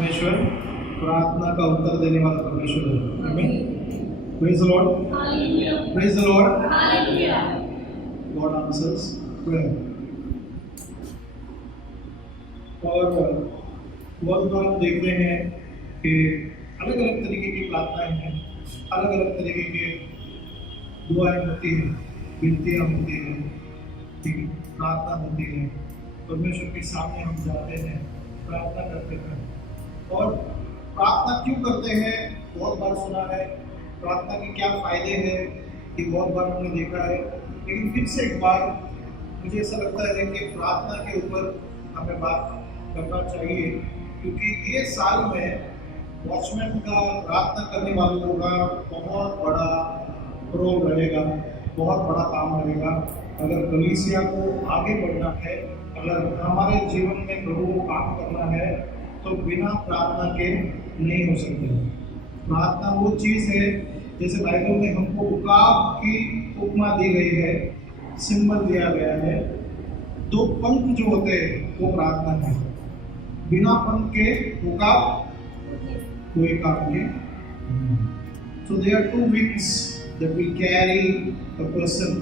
परमेश्वर प्रार्थना का उत्तर देने वाला परमेश्वर है। आमीन। Praise the Lord, praise the Lord. God answers prayer. और बहुत बार हम देखते हैं कि अलग अलग तरीके की प्रार्थनाएं हैं, अलग अलग तरीके के दुआएं होती हैं, विनतियां होती हैं, ठीक है, प्रार्थना होती है। परमेश्वर के सामने हम जाते हैं, प्रार्थना करते हैं। और प्रार्थना क्यों करते हैं बहुत बार सुना है, प्रार्थना के क्या फायदे हैं ये बहुत बार हमने देखा है। लेकिन फिर से एक बार मुझे ऐसा लगता है कि प्रार्थना के ऊपर हमें बात करना चाहिए, क्योंकि ये साल में वॉचमैन का, प्रार्थना करने वालों का बहुत बड़ा रोल रहेगा, बहुत बड़ा काम रहेगा। अगर कलीसिया को आगे बढ़ना है, अगर हमारे जीवन में प्रभु को काम करना है, तो बिना प्रार्थना के नहीं हो सकते। प्रार्थना वो चीज़ है, जैसे बाइबल में हमको उकाब की उपमा दी गई है, सिंबल दिया गया है। दो पंख जो होते हैं वो प्रार्थना है। बिना पंख के उकाब कोई काम नहीं। So there are two wings that will carry a person.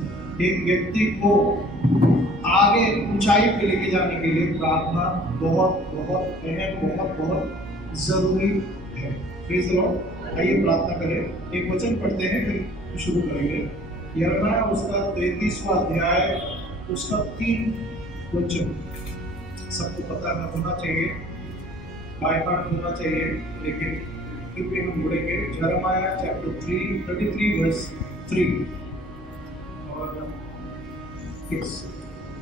एक व्यक्ति को आगे ऊंचाई पे लेके जाने के लिए प्रार्थना बहुत बहुत अहम, बहुत बहुत जरूरी है। Praise the Lord. आइए प्रार्थना करें। एक वचन पढ़ते हैं फिर शुरू करेंगे। यिर्मयाह उसका 33वां अध्याय उसका 3 वचन सबको पता होना चाहिए, बाय हार्ट होना चाहिए, लेकिन फिर भी हम पढ़ेंगे। यिर्मयाह चैप्टर 33 वर्स 3। और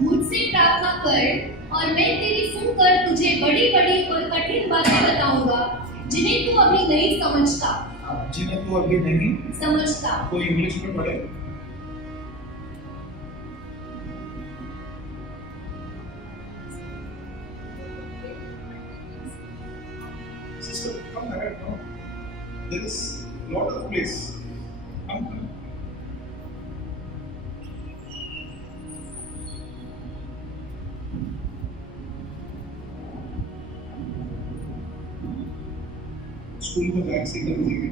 मुझसे प्रार्थना कर और मैं तेरी सुनकर तुझे बड़ी बड़ी और कठिन बातें बताऊंगा जिन्हें तू अभी नहीं समझता। जिन्हें तू अभी नहीं समझता। कोई इंग्लिश में पढ़े। Sister, come ahead, no? There is lot of place. Come. School में बैग से कर देंगे।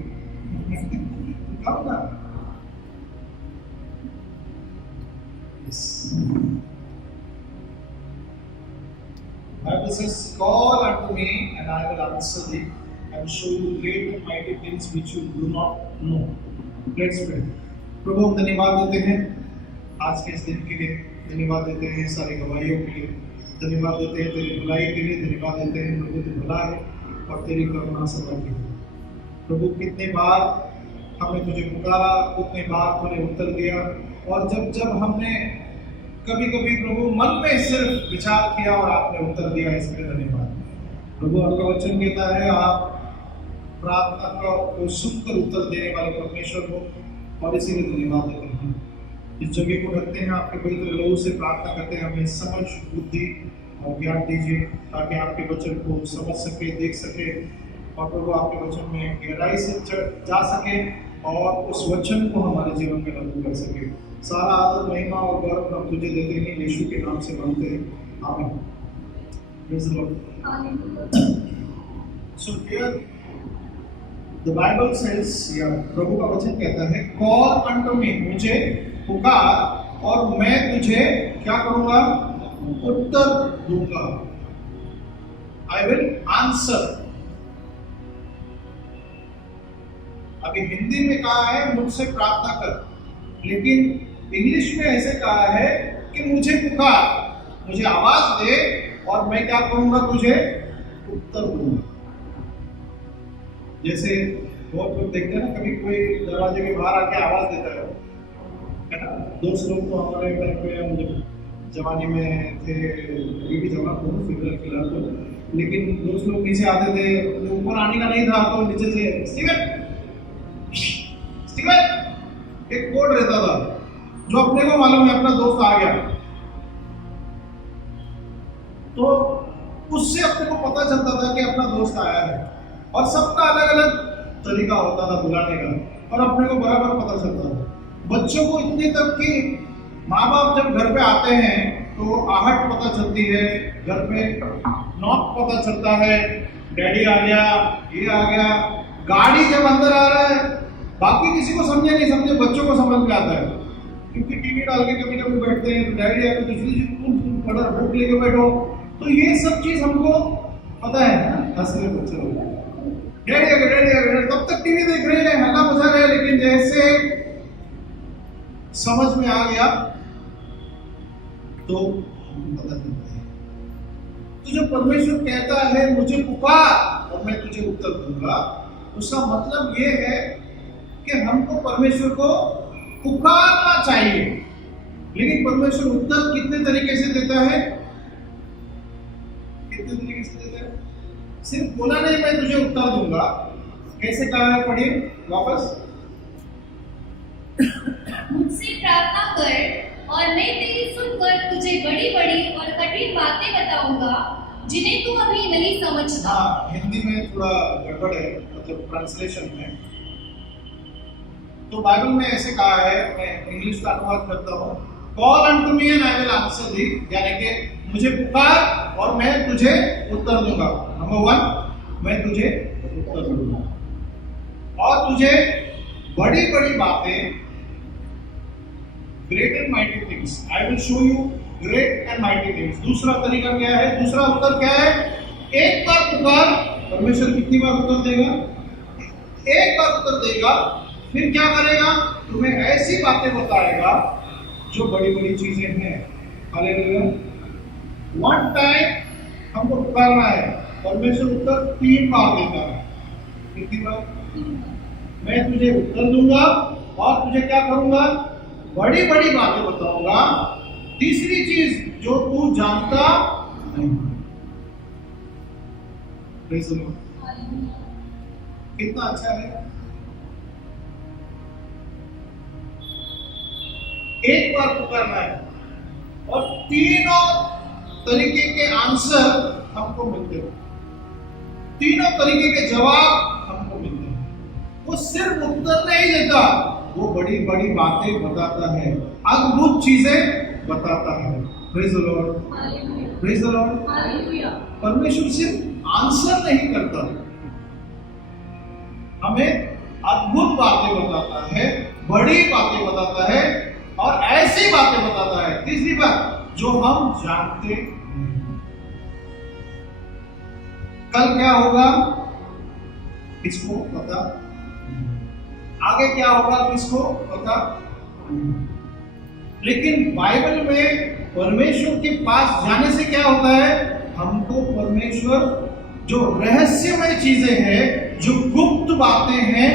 कब ना? Yes. Bible says, "Call unto me, and I will answer thee, and show you great and mighty things which you do not know." Let's pray. प्रभु हम धन्यवाद देते हैं आज के इस दिन के लिए, धन्यवाद देते हैं सारी गवाहियों के लिए, धन्यवाद देते हैं तेरी भलाई के लिए, धन्यवाद देते हैं प्रभु तू भला है और तेरी करुणा सदा की है। प्रभु कितने बार हमने तुझे पुकारा, उतने बार तूने उत्तर दिया, और जब जब हमने कभी कभी प्रभु मन में सिर्फ विचार किया और आपने उत्तर दिया, इसके धन्यवाद। प्रभु आपका वचन कहता है आप प्रार्थना को सुनकर उत्तर देने वाले परमेश्वर हो, और इसीलिए धन्यवाद देते हैं। इस जगह को रखते हैं आपके पवित्र लहू से प्रार्थना करते हैं, हमें समझ, बुद्धि और ज्ञान दीजिए ताकि आपके वचन को समझ सके, देख सके, और प्रभु आपके वचन में गहराई से जा सके और उस वचन को हमारे जीवन में लागू कर सके। सारा आदर, महिमा और गौरव हम तुझे देते हैं, यीशु के नाम से मांगते हैं, आमीन। Praise the Lord. So here the Bible says, या प्रभु का वचन कहता है, कॉल अनटू मी, मुझे पुकार और मैं तुझे क्या करूंगा? उत्तर दूंगा। I will answer. अभी हिंदी में कहा है मुझसे प्रार्थना कर, लेकिन इंग्लिश में ऐसे कहा है कि मुझे पुकार, मुझे आवाज दे और मैं क्या करूंगा? तुझे उत्तर दूंगा। जैसे बहुत लोग देखते हैं ना, कभी कोई दरवाजे के बाहर आके आवाज देता है ना। दोस्त लोग तो हमारे घर पे हम जब जवानी में थे, अभी भी जवान हो फिलहाल तो, लेकिन दोस्त लोग नीचे आते थे, ऊपर आने का नहीं था तो नीचे से स्टीवन एक कोड रहता था जो अपने को मालूम है अपना दोस्त आ गया, तो उससे अपने को पता चलता था कि अपना दोस्त आया है। और सबका अलग अलग तरीका होता था बुलाने का, और अपने को बराबर पता चलता था। बच्चों को इतनी तक कि माँ बाप जब घर पे आते हैं तो आहट पता चलती है, घर पे नॉक पता चलता है, डैडी आ गया, ये आ गया। गाड़ी जब अंदर आ रहा है, बाकी किसी को समझे नहीं समझे, बच्चों को समझ में आता है, क्योंकि टीवी डाल के कभी कभी बैठते हैं तो डैडी आके दूसरी चीज बड़ा बुक लेके बैठो, तो ये सब चीज हमको पता है ना, हंसने बच्चे लोग डैडी आ गए, तब तक टीवी देख रहे हैं, हल्ला मचा रहे हैं, लेकिन जैसे समझ में आ गया तो पता चलता है। तो जब परमेश्वर कहता है मुझे पुकार और मैं तुझे उत्तर दूंगा, उसका मतलब ये है कि हमको परमेश्वर को पुकारना चाहिए। लेकिन परमेश्वर उत्तर कितने तरीके से देता है? कितने तरीके से देता है? सिर्फ बोला नहीं मैं तुझे उत्तर दूंगा, कैसे कहा है? पढ़िए वापस। मुझसे प्रार्थना कर और मैं तेरी सुनकर तुझे बड़ी बड़ी और कठिन बातें बताऊंगा जिन्हें तू अभी नहीं समझता। हाँ, हिंदी में थोड़ा गड़बड़ है, मतलब ट्रांसलेशन में। तो बाइबल में ऐसे कहा है, मैं इंग्लिश का अनुवाद करता हूँ, call unto me and I will answer थी, यानी कि मुझे पुकार और मैं तुझे उत्तर दूंगा। नंबर 1, मैं तुझे उत्तर दूंगा और तुझे बड़ी बड़ी बातें, great and mighty things, I will show you great and mighty things. दूसरा तरीका क्या है? दूसरा उत्तर क्या है? एक बार पुकार, परमेश्वर कितनी बार उत्तर देगा? एक बार उत्तर देगा, फिर क्या करेगा? तुम्हें ऐसी बातें बताएगा जो बड़ी बड़ी चीजें हैं। हालेलुया। वन टाइम हमको पुकारना है, परमेश्वर उत्तर 3 बार देता है। कितनी बार? मैं तुझे उत्तर दूंगा और तुझे क्या करूंगा? बड़ी बड़ी बातें बताऊंगा। तीसरी चीज जो तू जानता नहीं। कितना अच्छा है। एक बार पुकारना है और तीनों तरीके के आंसर हमको मिलते हैं, तीनों तरीके के जवाब हमको मिलते हैं। वो सिर्फ उत्तर नहीं देता, वो बड़ी बड़ी बातें बताता है, अद्भुत चीजें बताता है। Praise the Lord, praise the Lord. परमेश्वर सिर्फ आंसर नहीं करता, हमें अद्भुत बातें बताता है, बड़ी बातें बताता है और ऐसी बातें बताता है। तीसरी बात, जो हम जानते नहीं। कल क्या होगा किसको पता? आगे क्या होगा किसको पता? लेकिन बाइबल में परमेश्वर के पास जाने से क्या होता है? हमको परमेश्वर जो रहस्यमय चीजें हैं, जो गुप्त बातें हैं,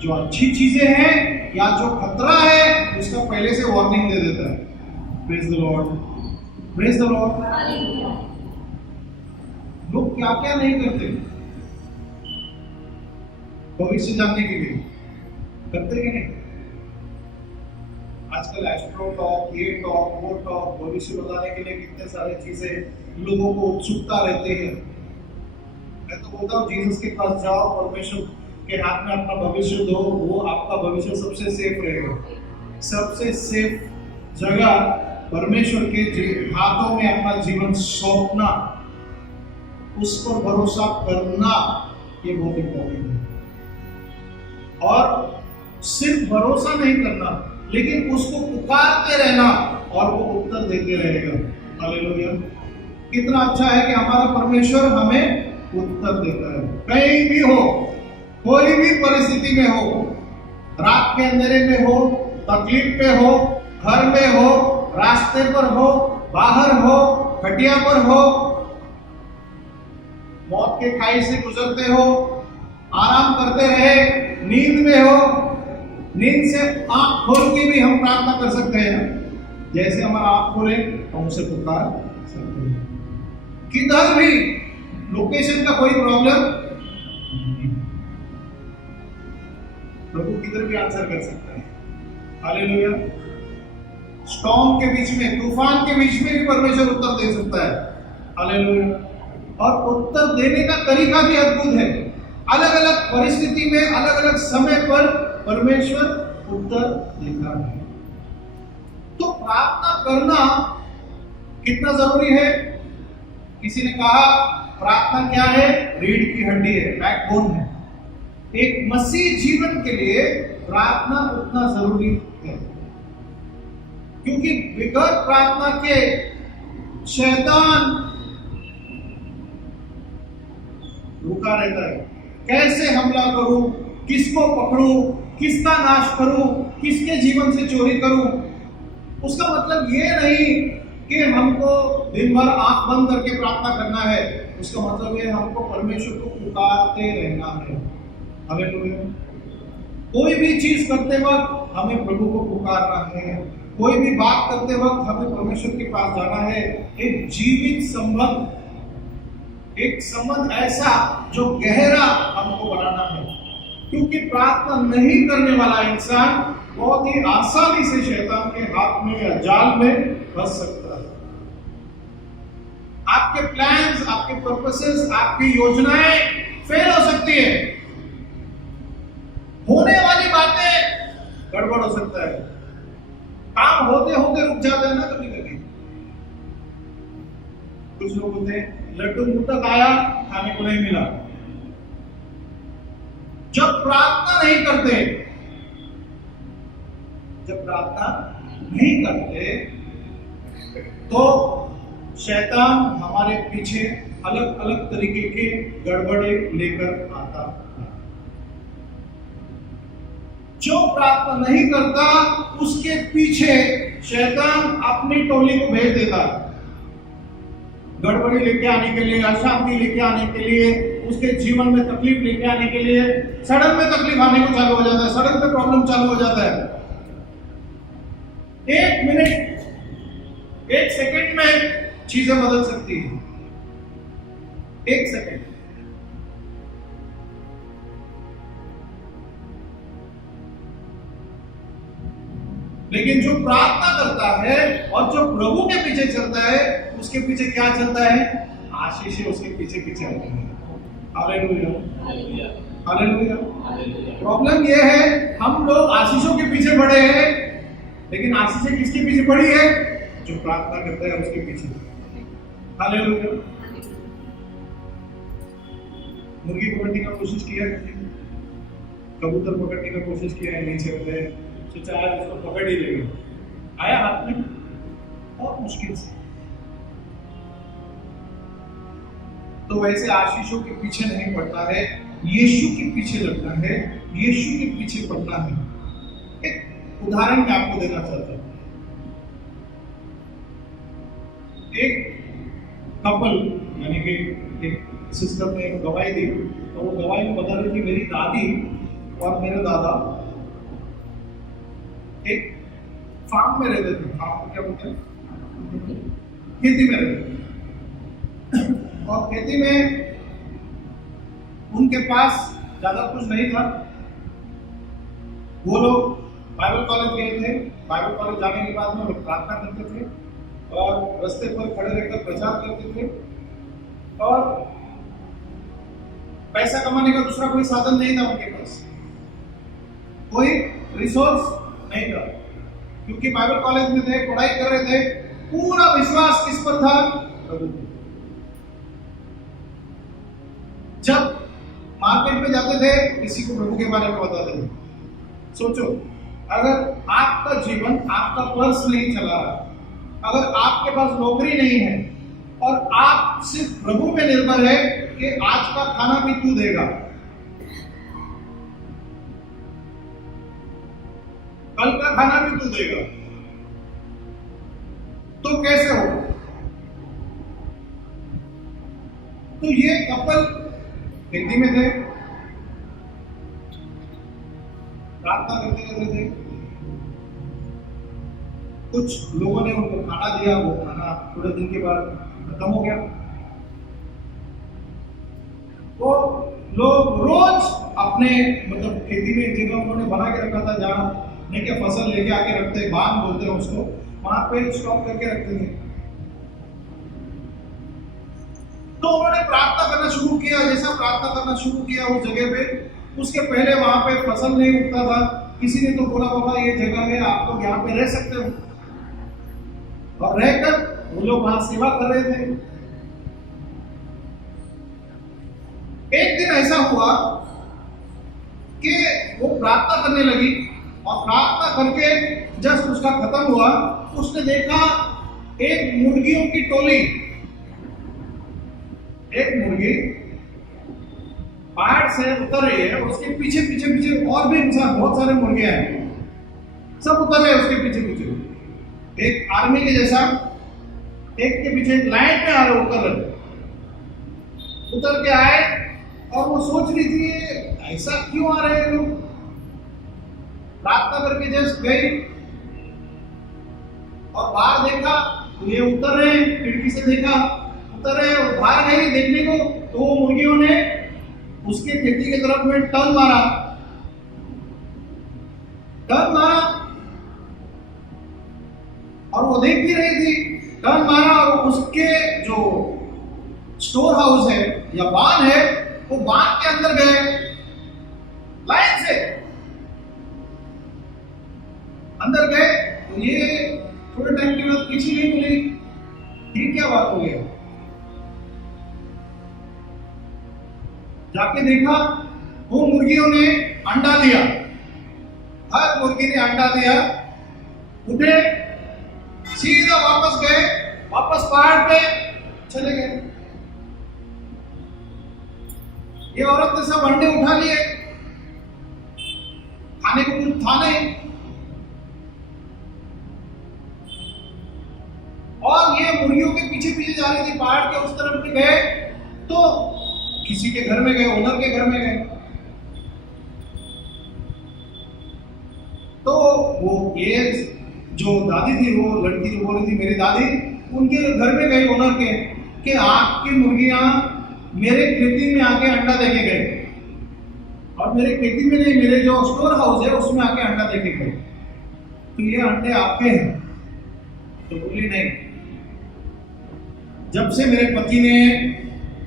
जो अच्छी चीजें हैं या जो खतरा है, उसका पहले से वार्निंग दे देता है। Praise the Lord, praise the Lord. लोग क्या क्या नहीं करते भविष्य जानने के लिए, करते कि नहीं? आजकल एस्ट्रो टॉक, ये टॉक, वो टॉक, भविष्य बताने के लिए कितने सारे चीजें लोगों को उत्सुकता रहते हैं। मैं तो बोलता हूँ जीसस के पास जाओ, परमेश्वर के हाथ में अपना भविष्य दो, वो आपका भविष्य सबसे सेफ रहेगा। सबसे सेफ जगह परमेश्वर के हाथों में अपना जीवन सौंपना, उस पर भरोसा करना, ये बहुत इंपॉर्टेंट है। और सिर्फ भरोसा नहीं करना, लेकिन उसको पुकारते रहना और वो उत्तर देते रहेगा। हालेलुया। कितना अच्छा है कि हमारा परमेश्वर हमें उत्तर देता है, कहीं भी हो, कोई भी परिस्थिति में हो, रात के अंधेरे में हो, तकलीफ में हो, घर में हो, रास्ते पर हो, बाहर हो, खटिया पर हो, मौत के खाई से गुजरते हो, आराम करते रहे, नींद में हो, नींद से आंख खोल के भी हम प्रार्थना कर सकते हैं। जैसे हमारा आंख खोले हम उसे पुकार सकते हैं। किधर भी लोकेशन का कोई प्रॉब्लम, प्रभु किधर भी आंसर कर सकता है। हालेलुया। स्टॉर्म के बीच में, तूफान के बीच में भी परमेश्वर उत्तर दे सकता है। हालेलुया। और उत्तर देने का तरीका भी अद्भुत है। अलग अलग परिस्थिति में, अलग अलग समय पर परमेश्वर उत्तर देता है। तो प्रार्थना करना कितना जरूरी है? किसी ने कहा प्रार्थना क्या है? रीढ़ की हड्डी है, बैकबोन है। एक मसीह जीवन के लिए प्रार्थना उतना जरूरी है, क्योंकि बगैर प्रार्थना के शैतान रुका रहता है। कैसे हमला करूं, किसको पकड़ूं, किसका नाश करूं, किसके जीवन से चोरी करूं। उसका मतलब ये नहीं कि हमको दिन भर आंख बंद करके प्रार्थना करना है। उसका मतलब ये हमको परमेश्वर को पुकारते रहना है। हालेलुया। कोई भी चीज करते वक्त हमें प्रभु को पुकारना है। कोई भी बात करते वक्त हमें परमेश्वर के पास जाना है। एक जीवित संबंध, एक संबंध ऐसा जो गहरा हमको बनाना है, क्योंकि प्रार्थना नहीं करने वाला इंसान बहुत ही आसानी से शैतान के हाथ में या जाल में फंस सकता है। आपके प्लान्स, आपके पर्पसेस, आपकी योजनाएं फेल हो सकती है। होने वाली बातें गड़बड़ हो सकता है। काम होते होते रुक जाते हैं ना कभी कभी। कुछ लोग बोलते हैं लड्डू मुंह तक आया, खाने को नहीं मिला। जब प्रार्थना नहीं करते, तो शैतान हमारे पीछे अलग अलग तरीके के गड़बड़े लेकर आता है। जो प्रार्थना नहीं करता उसके पीछे शैतान अपनी टोली को भेज देता है, गड़बड़ी लेके आने के लिए, अशांति लेके आने के लिए, उसके जीवन में तकलीफ लेके आने के लिए। सडन में तकलीफ आने को चालू हो जाता है, सडन में प्रॉब्लम चालू हो जाता है। 1 मिनट, 1 सेकंड में चीजें बदल सकती है। 1 सेकंड। लेकिन जो प्रार्थना करता है और जो प्रभु के पीछे चलता है, उसके पीछे क्या चलता है? आशीष उसके पीछे पीछे आती है। Hallelujah, hallelujah. प्रॉब्लम यह है, हम लोग आशीषों के पीछे बढ़े हैं, लेकिन आशीषें किसके पीछे पड़ी है? जो प्रार्थना करता है उसके पीछे। हालेलुया। मुर्गी पकड़ने का कोशिश किया, कबूतर पकड़ने का कोशिश किया है, नहीं चल रहे, सोचा आज उसको पकड़ ही लेंगे, आया हाथ में, बहुत मुश्किल से। तो वैसे आशीषों के पीछे नहीं पड़ता है, यीशु के पीछे लगना है, यीशु के पीछे पड़ना है। एक उदाहरण मैं आपको देना चाहता हूं। एक कपल, यानी कि एक सिस्टर ने एक गवाही दी, तो वो गवाही में बता रही थी मेरी दादी और मेरे दादा एक फार्म में रहते थे। फार्म को क्या बोलते हैं? खेती में रहते थे। और खेती में उनके पास ज्यादा कुछ नहीं था। वो लोग बाइबल कॉलेज गए थे। बाइबल कॉलेज जाने के बाद में वो प्रार्थना करते थे और रास्ते पर खड़े रहकर प्रचार करते थे, और पैसा कमाने का दूसरा कोई साधन नहीं था उनके पास, कोई रिसोर्स नहीं था, क्योंकि बाइबल कॉलेज में थे, पढ़ाई कर रहे थे। पूरा विश्वास किस पर था? प्रभु पर। जब मार्केट में जाते थे, किसी को प्रभु के बारे में बताते थे। सोचो, अगर आपका जीवन, आपका पर्स नहीं चला रहा, अगर आपके पास नौकरी नहीं है और आप सिर्फ प्रभु पे निर्भर है कि आज का खाना भी तू देगा, कल का खाना भी तू देगा, तो कैसे होगा? तो ये कपल खेती में थे, प्रार्थना करते रहते थे। कुछ लोगों ने उनको खाना दिया, वो खाना थोड़े दिन के बाद खत्म हो गया। वो लोग रोज अपने मतलब खेती में एक जगह उन्होंने बना के रखा था, जहां नहीं क्या फसल लेके आके रखते, बाग बोलते हैं उसको, वहां पे स्टॉक करके रखते थे। तो उन्होंने प्रार्थना करना शुरू किया। जैसा प्रार्थना करना शुरू किया उस जगह पे, उसके पहले वहां पे फसल नहीं उगता था। किसी ने तो बोला, बाबा ये जगह है, आप लोग यहाँ पे रह सकते हो। और रहकर वो लोग वहां सेवा कर रहे थे। ऐसा हुआ कि वो प्रार्थना करने लगी और प्रार्थना करके जस्ट उसका खत्म हुआ, उसने देखा एक मुर्गियों की टोली, एक मुर्गी पहाड़ से उतर रही है, उसके पीछे पीछे पीछे और भी इंसान, बहुत सारे मुर्गियां हैं, सब उतर रहे हैं उसके पीछे पीछे, एक आर्मी के जैसा, एक के पीछे एक लाइन में आ रहे उतर रहे, उतर के आए और वो सोच रही थी ऐसा क्यों आ रहे हैं लोग। प्रार्थना करके जस्ट गई और बाहर देखा तो ये उतर रहे, खिड़की से देखा उतर रहे, और बाहर गई देखने को तो वो मुर्गियों ने उसके खेती की तरफ में टर्न मारा, और वो देख ही रही थी, टर्न मारा और उसके जो स्टोर हाउस है या बांध है, वो बांध के अंदर गए लाइन से अंदर गए। तो ये थोड़े टाइम के बाद किसी नहीं बोली ये क्या बात हो गया, जाके देखा वो मुर्गियों ने अंडा दिया, हर मुर्गी ने अंडा दिया, उठे सीधा वापस गए, वापस पहाड़ पे चले गए। ये औरत ने सब अंडे उठा लिए, खाने को कुछ था नहीं, और ये मुर्गियों के पीछे पीछे जा रही थी, पहाड़ के उस तरफ में गए तो किसी के घर में गए, ओनर के घर में गए, तो वो ये जो दादी थी, वो लड़की जो बोल रही थी मेरी दादी, उनके घर में गई ओनर के कि आपकी मुर्गियां मेरे खेती में आके अंडा देके गए, और मेरे खेती में नहीं, मेरे जो स्टोर हाउस है उसमें आके अंडा देके गए, तो ये अंडे आपके हैं। तो बोली नहीं, जब से मेरे पति ने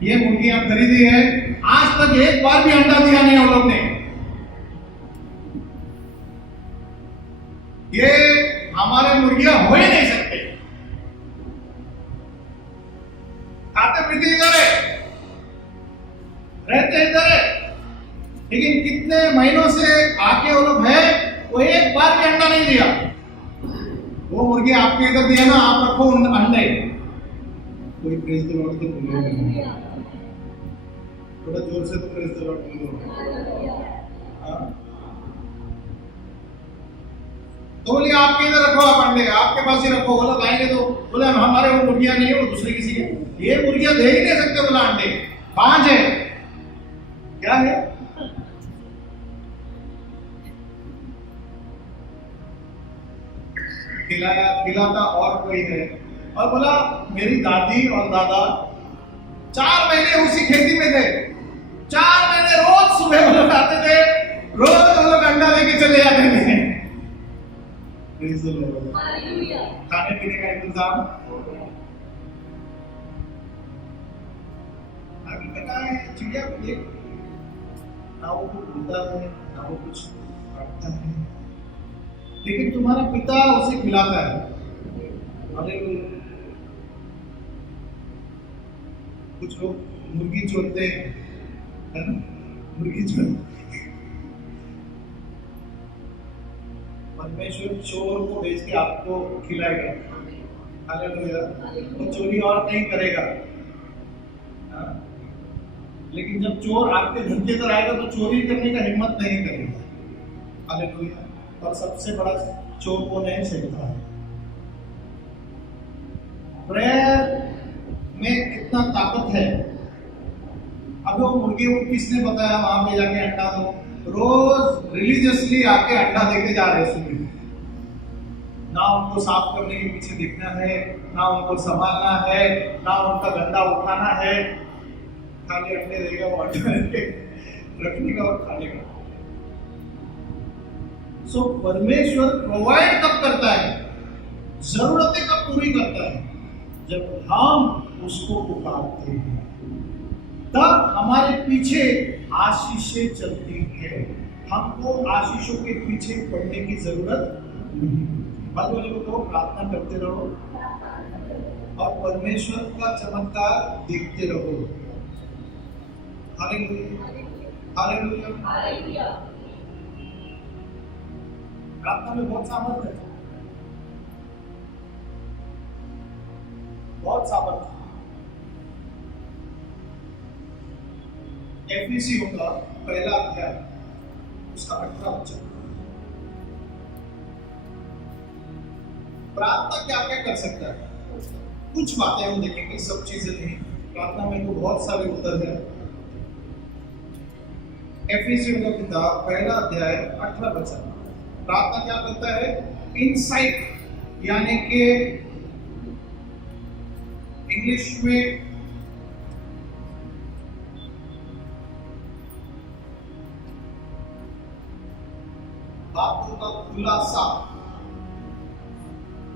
ये मुर्गियां खरीदी है आज तक एक बार भी अंडा दिया नहीं उन लोग ने, ये हमारे मुर्गियां हो ही नहीं सकते, खाते पीते इधर है, रहते इधर है, लेकिन कितने महीनों से आके वो लोग है, वो एक बार भी अंडा नहीं दिया। वो मुर्गी आपके इधर दिया ना, आप रखो अंडे। कोई प्रेज द लॉर्ड तो बोलो, थोड़ा जोर से तो प्रेज द लॉर्ड बोलो। तो बोलिए आपके इधर रखो, आप अंडे आपके पास ही रखो। बोला लाएंगे तो बोले हमारे वो मुर्गियां नहीं है, वो दूसरे किसी के, ये मुर्गियां दे ही नहीं सकते। बोला अंडे 5 है, क्या है? खिलाता और कोई है। और बोला मेरी दादी और दादा 4 महीने उसी खेती में थे, 4 महीने रोज सुबह वो लोग आते थे, रोज वो लोग अंडा लेके चले जाते थे। खाने पीने का इंतजाम अभी पता है, चिड़िया को देख ना वो कुछ बोलता है ना वो कुछ काटता है, लेकिन तुम्हारा पिता उसे खिलाता है। कुछ लोग मुर्गी चोरते हैं, है ना, मुर्गी चोरते, परमेश्वर चोर को भेज के आपको खिलाएगा। हालेलुया, वो चोरी और नहीं करेगा। लेकिन जब चोर आपके घर के अंदर आएगा तो चोरी करने का हिम्मत नहीं करेगा। हालेलुया। और सबसे बड़ा चोर कौन है? शैतान। प्रेयर में कितना ताकत है। अब वो मुर्गी को किसने बताया वहां पे जाके अंडा दो? रोज रिलीजियसली आके अंडा देके जा रहे सुबह। ना उनको साफ करने के पीछे देखना है, ना उनको संभालना है, ना उनका गंदा उठाना है, खाली अंडे देगा वो अंडा रखने का और खाने का। सो परमेश्वर प्रोवाइड कब करता है? जरूरतें कब पूरी करता है? जब हम उसको पुकारते हैं, तब हमारे पीछे आशीषें चलती है। हमको आशीषों के पीछे पड़ने की जरूरत नहीं। बाद वाले को कहो प्रार्थना करते रहो और परमेश्वर का चमत्कार देखते रहो। हालेलुया। हालेलुया। प्रार्थना में बहुत सामर्थ्य है, बहुत सामर्थ्य। एफएसियों का पहला अध्याय उसका 18 वचन। प्रार्थना क्या क्या कर सकता है? कुछ बातें हम देखेंगे, सब चीजें नहीं। प्रार्थना में तो बहुत सारे उत्तर हैं। एफएसियों का किताब पहला अध्याय 18 वचन। प्रार्थना क्या करता है? इनसाइट, यानी कि इंग्लिश में बातों का खुलासा,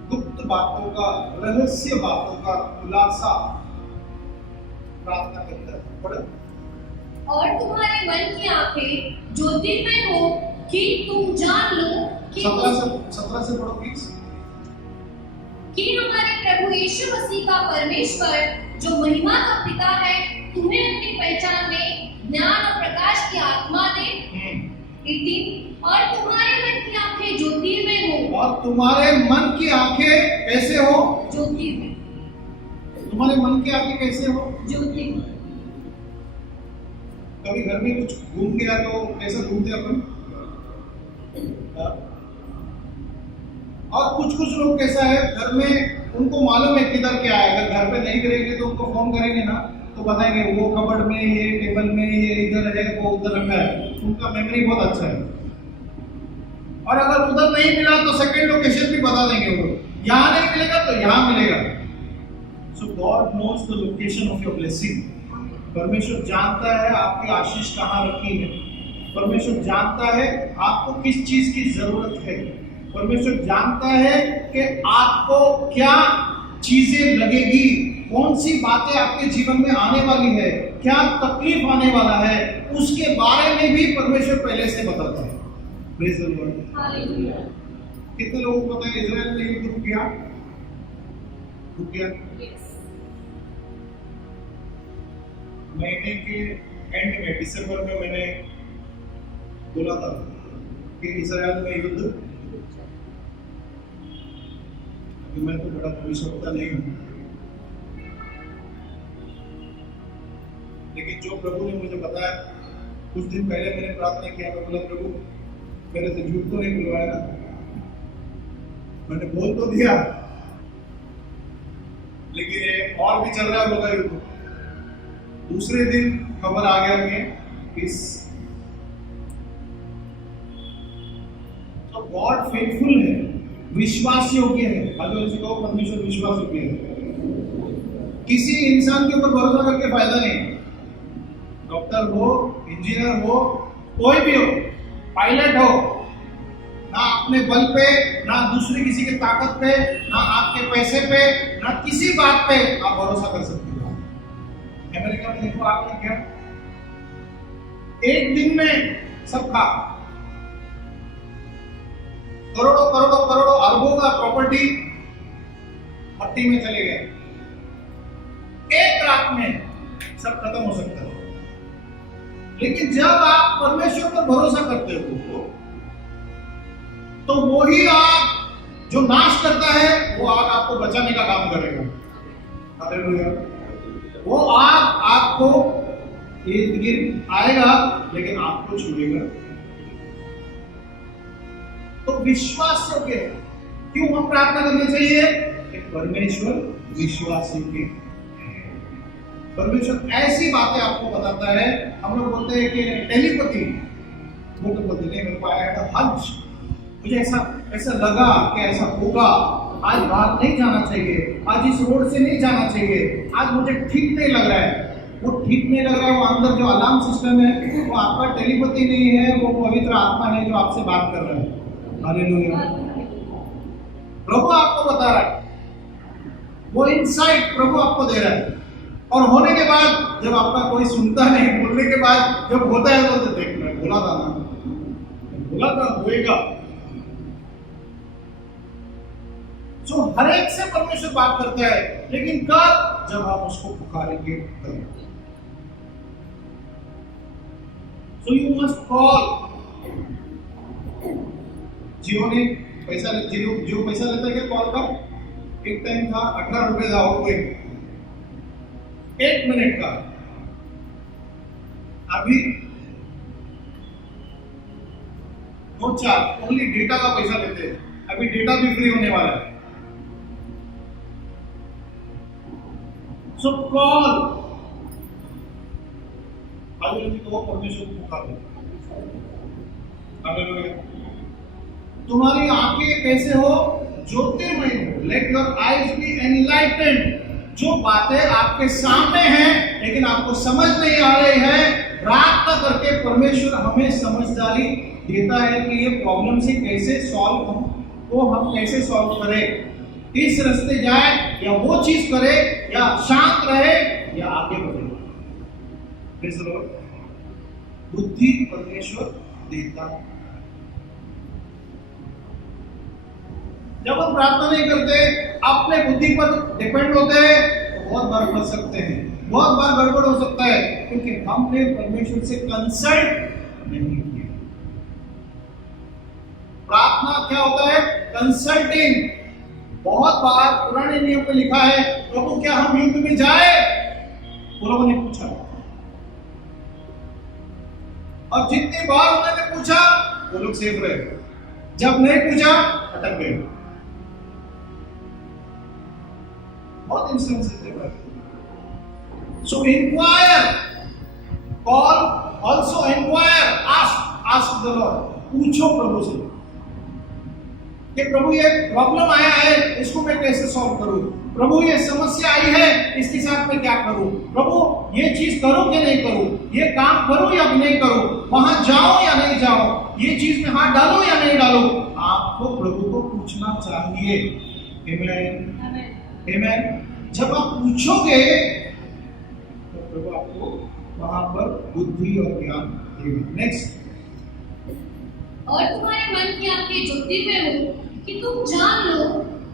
गुप्त बातों का, रहस्य बातों का खुलासा प्रार्थना करता है। पढ़ो। और तुम्हारे मन की आंखें ज्योतिर्मय हो कि तुम जान लो कि 17 से पढ़ो प्लीज। कि हमारे प्रभु यीशु मसीह का परमेश्वर जो महिमा का पिता है तुम्हें अपनी पहचान में ज्ञान और प्रकाश की आत्मा दे। 18 और तुम्हारे मन की आंखें ज्योतिर्मय हो। और तुम्हारे मन की आंखें कैसे हो? ज्योतिर्मय। तुम्हारे मन की आंखें कैसे हो? ज्योतिर्मय। कभी घर में कुछ घूम गया तो कैसे घूमते अपन? और कुछ लोग कैसा है, घर में उनको मालूम है किधर क्या है। अगर घर पे नहीं करेंगे तो उनको फोन करेंगे ना तो बताएंगे वो कबर्ड में, ये टेबल में, ये इधर है, वो उधर रखा है। उनका मेमोरी बहुत अच्छा है। और अगर उधर नहीं मिला तो सेकंड लोकेशन भी बता देंगे वो। यहाँ नहीं मिलेगा तो यहाँ मिलेगा। So God knows the location of your blessing. परमेश्वर जानता है आपकी आशीष कहाँ रखी है। परमेश्वर जानता है आपको किस चीज की जरूरत है। परमेश्वर जानता है कि आपको क्या चीजें लगेगी, कौन सी बातें आपके जीवन में आने वाली है, क्या तकलीफ आने वाला है, उसके बारे में भी परमेश्वर पहले से बताता है। Praise the Lord. हालेलुया। कितने लोगों को पता है इजराइल में युद्ध रुक गया? महीने के एंड में, दिसंबर में मैंने बोला था कि इजराइल में युद्ध। अभी मैं तो बड़ा भविष्यवक्ता नहीं हूँ, लेकिन जो प्रभु ने मुझे बताया, कुछ दिन पहले मैंने प्रार्थना किया। मैं बोला प्रभु मेरे से झूठ तो नहीं बुलवाया ना? मैंने बोल तो दिया, लेकिन ये और भी चल रहा होगा युद्ध। दूसरे दिन खबर आ गया कि इस तो गॉड फेथफुल है, विश्वास योग्य है। अगर उसे कहो परमेश्वर विश्वास योग्य है। किसी इंसान के ऊपर भरोसा करके फायदा नहीं। डॉक्टर हो, इंजीनियर हो, कोई भी हो, पायलट हो, ना अपने बल पे, ना दूसरे किसी की ताकत पे, ना आपके पैसे पे, ना किसी बात पे आप भरोसा कर सकते हो। अमेरिका में देखो आपने क्या, एक दिन में सबका करोड़ों करोड़ों करोड़ों अरबों का प्रॉपर्टी मट्टी में चले गए। एक रात में सब खत्म हो सकता है। लेकिन जब आप परमेश्वर पर भरोसा करते हो तो वही आग जो नाश करता है, वो आग आपको बचाने का काम करेगा। हालेलुया। वो आग आपको इर्द गिर्द आएगा, लेकिन आपको छूएगा। तो विश्वास योग्य है। क्यों हम प्रार्थना करनी चाहिए? परमेश्वर विश्वास योग्य है। परमेश्वर ऐसी बातें आपको बताता है। हम लोग बोलते हैं कि टेलीपैथी, वो तो बोलते नहीं, मेरे को आया था हंस, मुझे ऐसा लगा कि ऐसा होगा, आज बाहर नहीं जाना चाहिए, आज इस रोड से नहीं जाना चाहिए, आज मुझे ठीक नहीं लग रहा है। वो ठीक नहीं लग रहा है, वो अंदर जो अलार्म सिस्टम है वो आपका टेलीपैथी नहीं है, वो पवित्र आत्मा है जो आपसे बात कर रहा है। हालेलुया। प्रभु आपको बता रहा है, वो इनसाइट प्रभु आपको दे रहा है। और होने के बाद जब आपका कोई सुनता नहीं, बोलने के बाद जब होता है तो देख रहे, बोला था ना, बोला था होएगा। जो हर एक से परमेश्वर बात करता है, लेकिन कब? जब आप उसको पुकारेंगे। So you must call. जियो ने पैसा जियो पैसा लेता है क्या कॉल का? एक टाइम था 18 रुपए था और कोई 1 मिनट का। अभी नो चार्ज, ओनली डेटा का पैसा लेते हैं। अभी डेटा भी फ्री होने वाला है। सो कॉल हालेलुया, तो परमेश्वर को पुकारो। हालेलुया। तुम्हारी आंखें कैसे हो? ज्योतिर्मय हो। Let your eyes be enlightened. जो बातें आपके सामने हैं लेकिन आपको समझ नहीं आ रही है, प्रार्थना करके परमेश्वर हमें समझदारी देता है कि ये प्रॉब्लम से कैसे हम कैसे सॉल्व करें। इस रास्ते जाए या वो चीज करे या शांत रहे या आगे बढ़े। Praise the Lord. बुद्धि परमेश्वर देता है। जब हम प्रार्थना नहीं करते, अपने बुद्धि पर डिपेंड होते हैं, तो बहुत बार फंस सकते हैं, बहुत बार गड़बड़ हो सकता है, क्योंकि हमने परमेश्वर से कंसल्ट नहीं किया। प्रार्थना क्या होता है? कंसल्टिंग। बहुत बार पुराने नियम में लिखा है, प्रभु क्या हम युद्ध में जाए? वो लोगों ने पूछा, और जितनी बार उन्होंने पूछा वो लोग सेफ रहे, जब नहीं पूछा अटक गए। बहुत इंस्टेंसेस है। So inquire, call, also inquire, ask the Lord. पूछो प्रभु से कि प्रभु ये प्रॉब्लम आया है, इसको मैं कैसे सॉल्व करूं? प्रभु ये समस्या आई है, इसके साथ मैं क्या करूं? प्रभु ये चीज करूं कि नहीं करूं? ये काम करूं या नहीं करूं? वहां जाऊं या नहीं जाऊं? ये चीज में हाथ डालूं या नहीं डालूं? आपको प्रभु को पूछना चाहिए। आमेन, आमेन। जब आप पूछोगे तो प्रभु आपको वहां पर बुद्धि और ज्ञान देगा। नेक्स्ट। और तुम्हारे मन की आंखें ज्योतिर्मय हो कि तुम जान लो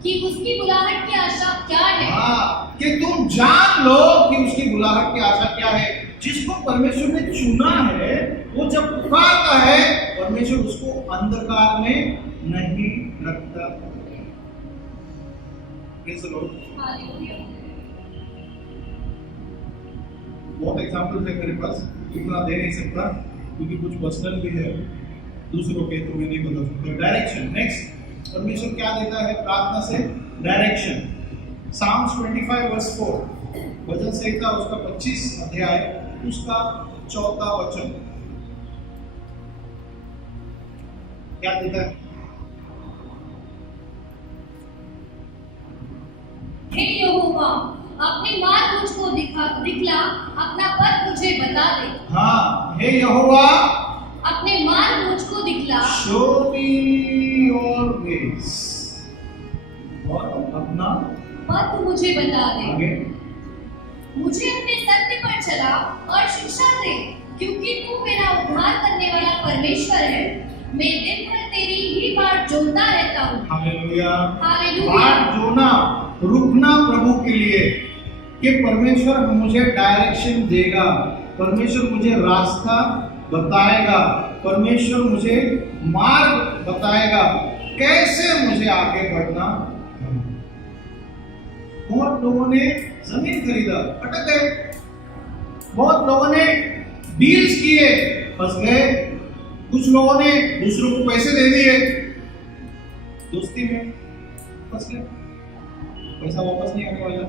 कि उसकी बुलाहट की आशा क्या है। हाँ, कि तुम जान लो कि उसकी बुलाहट की आशा क्या है। जिसको परमेश्वर ने चुना है, वो जब पुकारता है, परमेश्वर उसको अंधकार में नहीं रखता। Praise the Lord. बहुत एग्जाम्पल है मेरे पास, इतना दे नहीं सकता क्योंकि कुछ पर्सनल भी है दूसरों के, तो मैं नहीं बता सकता। डायरेक्शन। नेक्स्ट। परमेश्वर क्या देता है प्रार्थना से? डायरेक्शन। साम्स 25 वर्स 4, भजन संहिता उसका 25 अध्याय उसका 4 वचन क्या देता है? हे यहोवा, अपने मार्ग मुझको दिखला, अपना पथ मुझे बता दे। हाँ, हे यहोवा, अपने मार्ग मुझको दिखला, शो मी योर वेज, और अपना पथ मुझे बता दे। आगे मुझे अपने सत्य पर चला और शिक्षा दे, क्योंकि तू मेरा उद्धार करने वाला परमेश्वर है। मैं दिन भर तेरी ही बाट जोहता रहता हूँ। हालेलुया। हालेलुया। बाट जोना, रुकना प्रभु के लिए, कि परमेश्वर मुझे डायरेक्शन देगा, परमेश्वर मुझे रास्ता बताएगा, परमेश्वर मुझे मार्ग बताएगा, कैसे मुझे आगे बढ़ना। बहुत लोगों ने जमीन खरीदा, अटक गए। बहुत लोगों ने डील्स किए, फंस गए। कुछ लोगों ने दूसरों को पैसे दे दिए, दोस्ती में फंस गए, पैसा वापस नहीं आने वाला।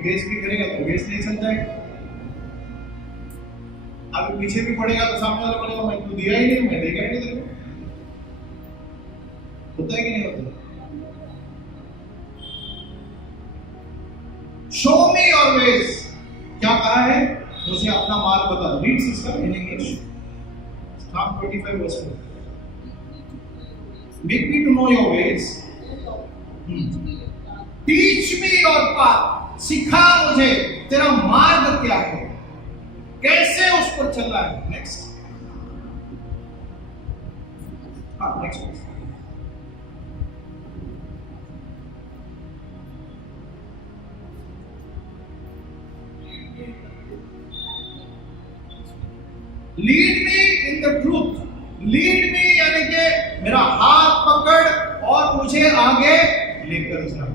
केस भी करेगा तो केस नहीं चलता है। अभी पीछे भी पड़ेगा तो सामने वाला बोलेगा मैं तू दिया ही नहीं, मैं देगा ही नहीं तेरे को। होता है कि नहीं होता? शो मी योर वेज, क्या कहा है? मुझे अपना मार्ग बता। Read sister in English. Psalm 25 verse 4. Make me to know your ways. Teach me your path. सिखा मुझे तेरा मार्ग क्या है, कैसे उस पर चलना है। नेक्स्ट। हाँ, next. Lead me in the truth, lead me यानी कि मेरा हाथ पकड़ और मुझे आगे लेकर जा।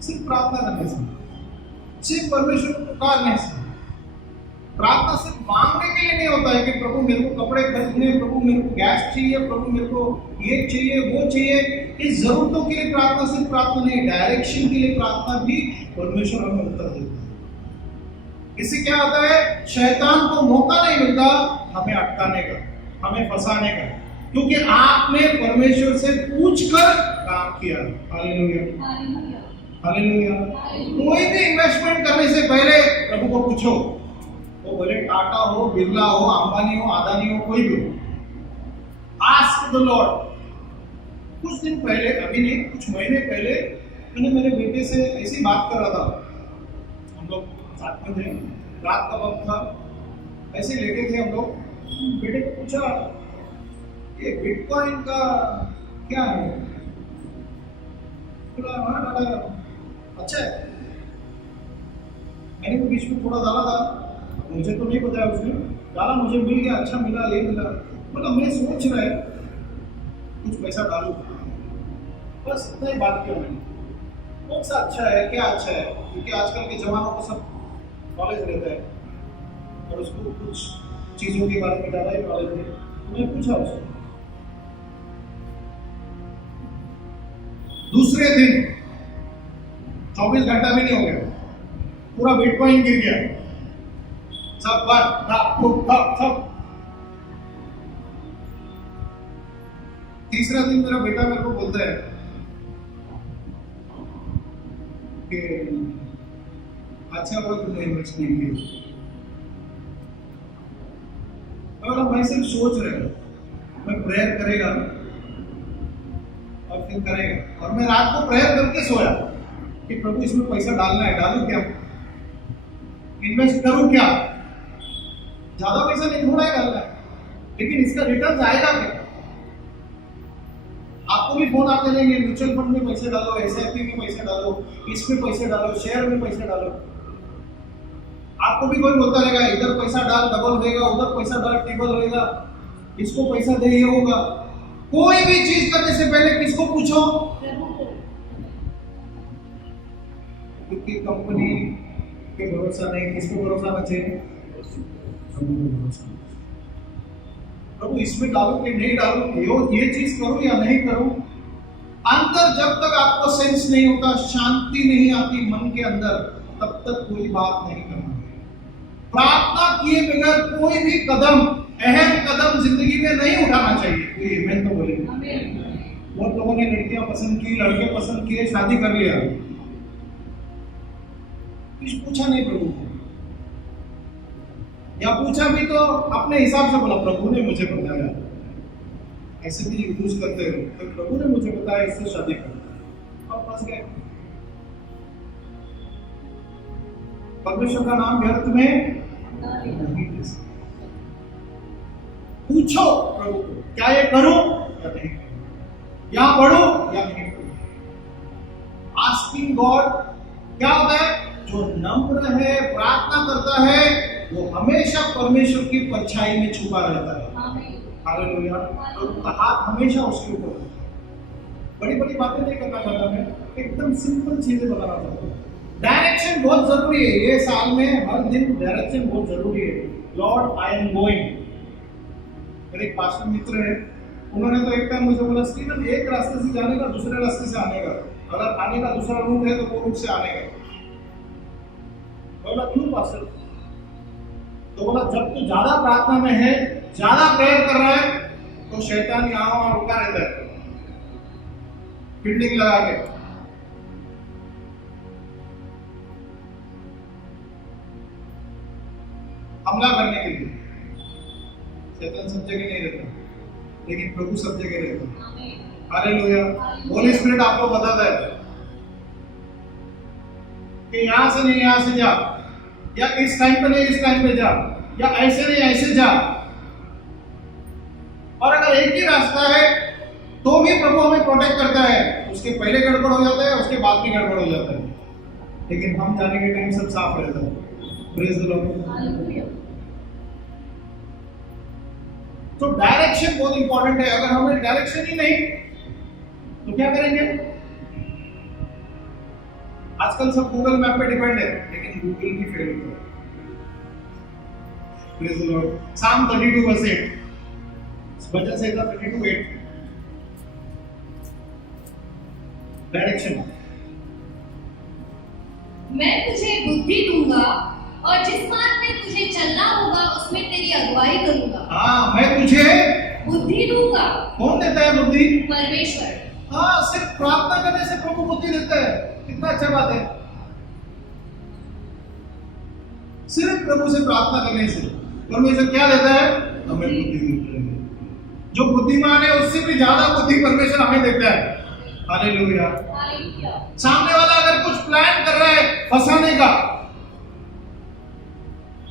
सिर्फ प्रार्थना करने से, सिर्फ परमेश्वर को पुकारने से। प्रार्थना सिर्फ मांगने के लिए नहीं होता है कि प्रभु मेरे को कपड़े खरीदने, प्रभु मेरे को गैस चाहिए, प्रभु मेरे को ये चाहिए वो चाहिए। इस जरूरतों के लिए प्रार्थना सिर्फ प्रार्थना नहीं, डायरेक्शन के लिए प्रार्थना भी परमेश्वर हमें उत्तर देता है। इससे क्या होता है, शैतान को मौका नहीं मिलता हमें अटकाने का, हमें फंसाने का, क्योंकि आपने परमेश्वर से पूछकर काम किया। Hallelujah, hallelujah. कोई भी इन्वेस्टमेंट करने से पहले प्रभु को पूछो, वो भले टाटा हो, बिरला हो, अंबानी हो, अदानी हो, कोई भी हो। Ask the Lord. कुछ दिन पहले, अभी नहीं, कुछ महीने पहले मैंने मेरे बेटे से ऐसी बात कर रहा था। हम लोग साथ में थे, रात का वक्त था, ऐसे लेटे थे हम लोग। बेटे को पूछा, ये बिटकॉइन का क्या है? बोला हाँ दादा अच्छा है। मैंने तो बीच में थोड़ा डाला था, मुझे तो नहीं बताया उसने, डाला, मुझे मिल गया, अच्छा मिला, ये मिला। मतलब मैं सोच रहा है कुछ पैसा डालूं, बस इतना ही बात किया मैंने। कौन सा अच्छा है, क्या अच्छा है, क्योंकि आजकल के जवानों को सब नॉलेज रहता है और उसको कुछ चीजों के बारे में ज़्यादा ही नॉलेज है। तो मैं पूछा उसको, दूसरे दिन 24 घंटा भी नहीं हो गया, पूरा बिटकॉइन गिर गया, सब सब। तीसरा दिन मेरा बेटा मेरे को बोलता है कि अच्छा हुआ तुमने इन्वेस्ट नहीं किया। मैं सिर्फ सोच रहा हूं, मैं प्रेयर करेगा और फिर करेगा। और मैं रात को प्रेयर करके सोया कि प्रभु इसमें पैसा डालना है, डालूं क्या, इन्वेस्ट करूं क्या? ज्यादा पैसा नहीं, थोड़ा ही डालना है, लेकिन इसका रिटर्न आएगा क्या? आपको भी फोन आते रहेंगे, म्यूचुअल फंड में पैसे डालो, एसआईपी में पैसे डालो, इसमें पैसे डालो, शेयर में पैसे डालो। आपको भी कोई बोलता रहेगा इधर पैसा डाल डबल होएगा, उधर पैसा डाल ट्रिपल होएगा, इसको पैसा दे ये होगा। कोई भी चीज करने से पहले किसको पूछो? क्योंकि कंपनी के भरोसा नहीं, किसको भरोसा बचे? प्रभु इसमें डालूं कि नहीं डालूं, ये चीज करूं या नहीं करूं। अंदर जब तक आपको सेंस नहीं होता, शांति नहीं आती मन के अंदर, तब तक कोई बात नहीं करना। प्रार्थना किए बगैर कोई भी कदम, अहम कदम जिंदगी में नहीं उठाना चाहिए। कोई आमीन तो बोले। बहुत लोगों ने लड़कियां पसंद की, लड़के पसंद किए, शादी कर लिया, कुछ पूछा नहीं प्रभु को, या पूछा भी तो अपने हिसाब से बोला प्रभु ने मुझे बताया। ऐसे भी यूज करते हो तो प्रभु ने मुझे बताया इससे शादी कर, और फंस गए। परमेश्वर का नाम व्यर्थ में नहीं दे सकते। पूछो प्रभु को, क्या ये करूं या नहीं करूं, यहां पढ़ूं या नहीं पढ़ूं। आस्किंग गॉड क्या होता है? जो नम्र है, प्रार्थना करता है, वो हमेशा परमेश्वर की परछाई में छुपा रहता है। हालेलुया। प्रभु का हाथ हमेशा उसके ऊपर होता है। बड़ी बड़ी बातें नहीं करना चाहता मैं, एकदम सिंपल चीजें बताना चाहता हूँ। डायरेक्शन बहुत जरूरी है, ये साल में हर दिन डायरेक्शन बहुत जरूरी है। Lord I am going. मेरे एक पास्टर मित्र है, उन्होंने तो एक टाइम मुझे बोला स्टीवन एक रास्ते से जाने का, दूसरे रास्ते से आने का, अगर आने का दूसरा रूट है तो वो रूट से आने का। बोला क्यों पास्टर? तो बोला जब तू ज्यादा प्रार्थना में है, ज्यादा प्रेयर कर रहा है, तो शैतान यहाँ वहां रुका रहता है फील्डिंग लगा के। हमला करने के लिए। शैतान सब जगह नहीं रहता, लेकिन प्रभु सब जगह रहता है। हालेलुया। होली स्पिरिट आपको बताता है कि यहां से नहीं यहां से जा, या इस टाइम पे नहीं इस टाइम पे जा, या ऐसे नहीं ऐसे जा। और अगर एक ही रास्ता है तो भी प्रभु हमें प्रोटेक्ट करता है। उसके पहले गड़बड़ हो जाता है, उसके बाद भी गड़बड़ हो जाता है, लेकिन हम जाने के टाइम सब साफ रहता है। Praise the Lord. तो डायरेक्शन बहुत इंपॉर्टेंट है। अगर हमें डायरेक्शन ही नहीं तो क्या करेंगे? आजकल सब गूगल मैप पे डिपेंड है, लेकिन गूगल भी फेल होता है। Praise the Lord. Psalm 32:8 bhajan Samhita 32:8 direction. मैं तुझे बुद्धि दूंगा और जिस मार्ग में तुझे चलना होगा उसमें तेरी अगुवाई करूंगा। हाँ, मैं तुझे बुद्धि दूंगा। कौन देता है बुद्धि? परमेश्वर। हाँ, सिर्फ प्रार्थना करने से प्रभु बुद्धि देता है। कितना अच्छा बात है। सिर्फ प्रभु से प्रार्थना करने से परमेश्वर क्या देता है? हमें बुद्धि देता है। जो बुद्धिमान है उससे भी ज्यादा बुद्धि परमेश्वर हमें देता है। हालेलुया। सामने वाला अगर कुछ प्लान कर रहा है फंसाने का,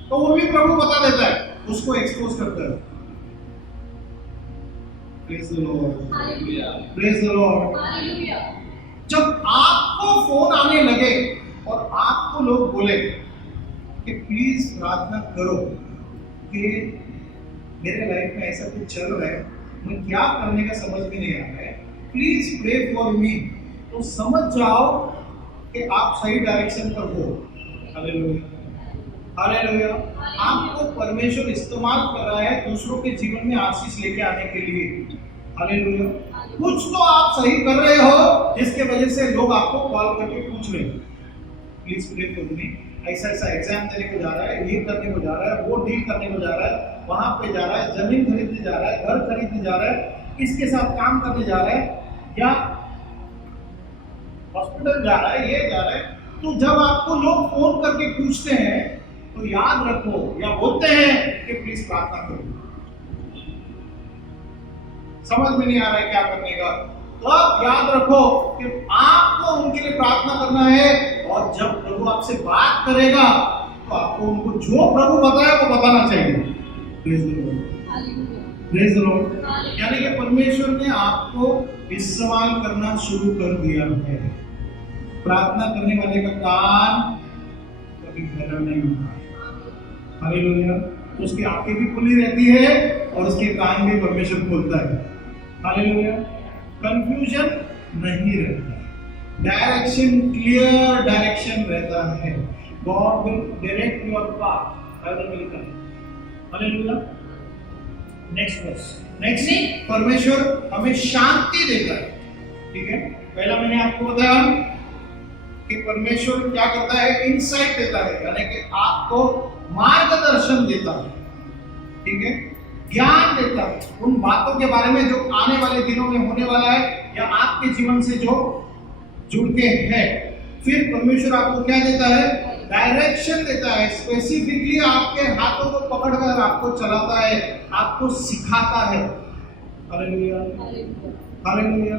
तो वो भी प्रभु बता देता है, उसको एक्सपोज करता है। Praise the Lord. Hallelujah. Praise the Lord. Hallelujah. जब आपको फोन आने लगे और आपको लोग बोले कि प्लीज प्रार्थना करो कि मेरे लाइफ में ऐसा कुछ चल रहा है, मैं क्या करने का समझ में नहीं आ रहा है, प्लीज प्रे फॉर मी, तो समझ जाओ कि आप सही डायरेक्शन पर हो। हालेलुया। हालेलुया। आपको परमेश्वर इस्तेमाल कर रहा है दूसरों के जीवन में आशीष लेके आने के लिए। हालेलुया। कुछ तो आप सही कर रहे हो जिसके वजह से लोग आपको कॉल करके पूछ रहे हैं, प्लीज प्रे फॉर मी, ऐसा ऐसा एग्जाम देने को जा रहा है, ये करने को जा रहा है, वो डील करने को जा रहा है, वहां पे जा रहा है, जमीन खरीदने जा रहा है, घर खरीदने जा रहा है, इसके साथ काम करने जा रहा है, या हॉस्पिटल जा रहा है, ये जा रहा है। तो जब आपको लोग फोन करके पूछते हैं तो याद रखो या बोलते हैं कि प्लीज प्रार्थना करो, समझ में नहीं आ रहा है क्या करने का, तो आप याद रखो कि आपको उनके लिए प्रार्थना करना है। और जब प्रभु आपसे बात करेगा तो आपको उनको जो प्रभु बताया वो बताना चाहिए। Praise the Lord. Praise the Lord. यानी कि परमेश्वर ने आपको इस्तेमाल करना शुरू कर दिया है। प्रार्थना करने वाले का कान कभी बहरा नहीं होता। हालेलुया। उसकी आंखें भी खुली रहती है और उसके कान भी परमेश्वर खोलता है। हालेलुया। कंफ्यूजन नहीं रहता, डायरेक्शन, क्लियर डायरेक्शन रहता है। God will direct your path. Hallelujah. Next verse. Next, परमेश्वर हमें शांति देता है। ठीक है, पहला मैंने आपको बताया कि परमेश्वर क्या करता है, इनसाइट देता है, यानी कि आपको मार्गदर्शन देता है। ठीक है, ज्ञान देता है उन बातों के बारे में जो आने वाले दिनों में होने वाला है या आपके जीवन से जो जुड़ के है। फिर परमेश्वर आपको क्या देता है, डायरेक्शन देता है, स्पेसिफिकली आपके हाथों को पकड़कर आपको चलाता है, आपको सिखाता है। हालेलुया। हालेलुया।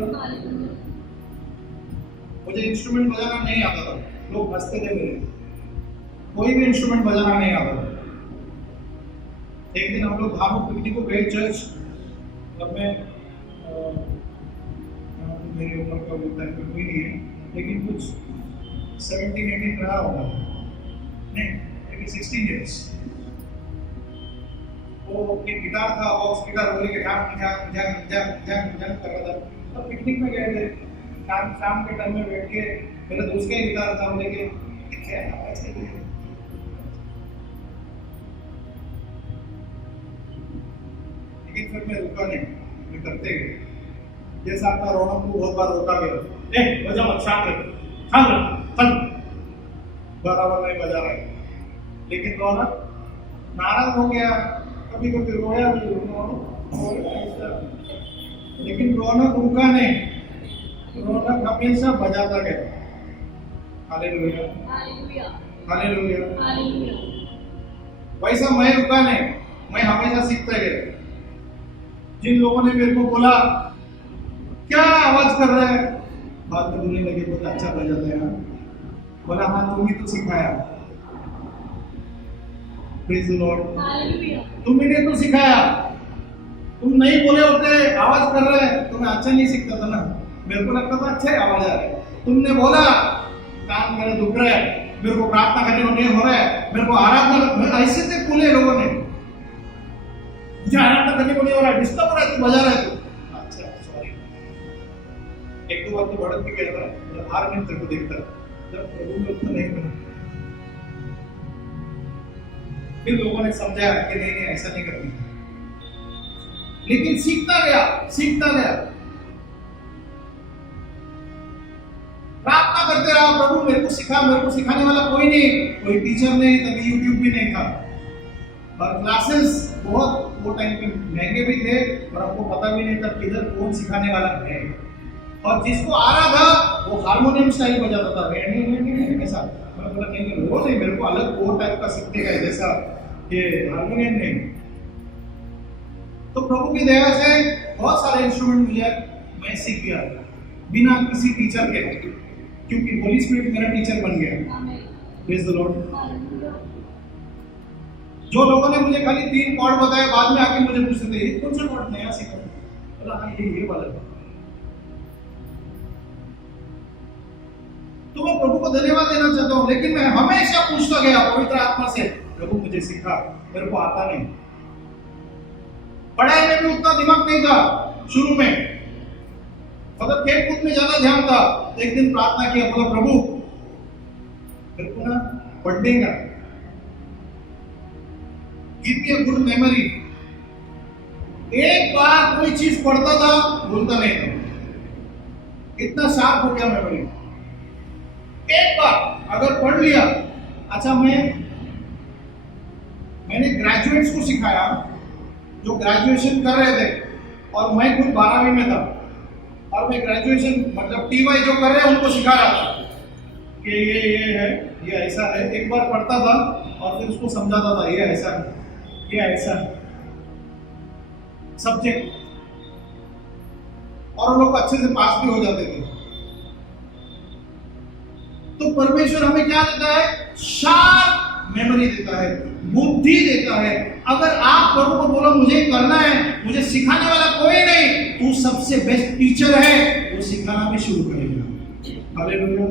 मुझे इंस्ट्रूमेंट बजाना नहीं आता था, लोग हंसते थे मेरे, कोई भी इंस्ट्रूमेंट बजाना नहीं आता था। एक दिन हम लोग धार्मिक पिकनिक को गए चर्च, तब मैं मेरी उम्र का होता है कोई नहीं है, लेकिन कुछ 17-18 रहा होगा, नहीं लेकिन 16 ईयर्स। वो एक गिटार था, बॉक्स गिटार, बोले कि ढाक ढाक ढाक ढाक ढाक ढाक कर रहा था। तब पिकनिक में गए थे, शाम के टाइम में बैठ के मेरे दोस्त का गिटार था, बोले कि क्या आवाज है, लेकिन फिर मैं रुका नहीं, मैं करते गए। जैसा आपका रौनक को बहुत बार रोका गया, बजा मत, शांत रह, बराबर नहीं बजा रहे, लेकिन रौनक नाराज हो गया, कभी कभी रोया भी, लेकिन रौनक रुका नहीं, रौनक हमेशा बजाता गया। हालेलुया। हालेलुया। वैसा मैं रुका नहीं, मैं हमेशा सीखता गया। जिन लोगों ने मेरे को बोला क्या आवाज कर रहा है, बाद में बोलने लगे बहुत अच्छा बजाता है। बोला हाँ, तुम ही तो सिखाया। Praise the Lord. हालेलुया। तुमने तो सिखाया, तुम नहीं बोले होते आवाज कर रहे तो मैं अच्छा नहीं सीखता था ना, मेरे को लगता था अच्छा है आवाज आ रहा है। तुमने बोला कान मेरे दुख रहा है, मेरे को प्रार्थना करने को नहीं हो रहा है, मेरे को आराधना, ऐसे थे बोले लोगों ने। मुझे आराम तक करने को नहीं हो रहा है, डिस्टर्ब हो रहा है, तू बजा रहा है तू। अच्छा सॉरी, एक दो बार तो बढ़त भी कहता है, हार नहीं तेरे को देखता है, जब प्रभु में उतना नहीं बना। फिर लोगों ने समझाया कि नहीं नहीं ऐसा नहीं करना, लेकिन सीखता गया। प्रार्थना करते रहा, प्रभु मेरे को सिखा, मेरे को सिखाने वाला कोई नहीं, कोई टीचर नहीं, तभी यूट्यूब भी नहीं था, और क्लासेस बहुत वो टाइम पे महंगे भी थे, और हमको पता भी नहीं था किधर कौन सिखाने वाला है। और जिसको आ रहा था वो हारमोनियम स्टाइल बजाता था, नहीं ऐसा। मैं बोला नहीं, वो नहीं, मेरे को अलग वो टाइप का सीखने का है, जैसा ये हारमोनियम नहीं। तो प्रभु की दया से बहुत सारे इंस्ट्रूमेंट मुझे मैं सीख गया बिना किसी टीचर के, क्योंकि होली स्पिरिट मेरा टीचर बन गया। Praise the Lord. जो लोगों ने मुझे खाली 3 कॉर्ड बताए, बाद में आके मुझे पूछते थे ये कौन सा कॉर्ड नया सीखा, बोला हाँ ये वाला। तो मैं प्रभु को धन्यवाद देना चाहता हूँ, लेकिन मैं हमेशा पूछता गया पवित्र आत्मा से, प्रभु मुझे सिखा, मेरे को आता नहीं। पढ़ाई में भी उतना दिमाग नहीं था शुरू में, मतलब खेल कूद में ज्यादा ध्यान था। एक दिन प्रार्थना किया, बोला प्रभु मेरे को ना पढ़ने का, give me a good memory. एक बार कोई चीज पढ़ता था भूलता नहीं था, इतना शार्प हो गया मेमोरी। एक बार अगर पढ़ लिया, अच्छा मैंने ग्रेजुएट्स को सिखाया जो ग्रेजुएशन कर रहे थे, और मैं खुद 12वीं में था, और मैं ग्रेजुएशन मतलब टीवाई जो कर रहे हैं उनको सिखा रहा था कि ये है, ये ऐसा है। एक बार पढ़ता था और फिर उसको समझाता था, ये ऐसा है, ये ऐसा है सब्जेक्ट, और वो लोग अच्छे से पास भी हो जाते थे। तो परमेश्वर हमें क्या देता है? शार्प मेमोरी देता है, बुद्धि देता है। अगर आप प्रभु को बोलो मुझे करना है, मुझे सिखाने वाला कोई नहीं, तू सबसे बेस्ट टीचर है, वो सिखाना भी शुरू करेगा। हालेलुया।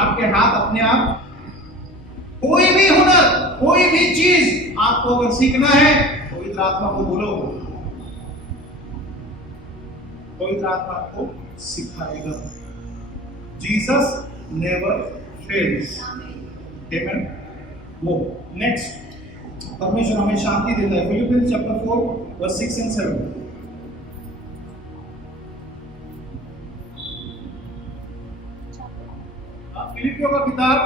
आपके हाथ अपने आप, कोई भी हुनर, कोई भी चीज आपको अगर सीखना है, पवित्र आत्मा को बोलो, पवित्र आत्मा आपको सिखाएगा। Jesus never fails. आमेन। वो नेक्स्ट, परमेश्वर हमें शांति देता है। Philippians chapter 4 verse 6 and 7। फिलिपियों का किताब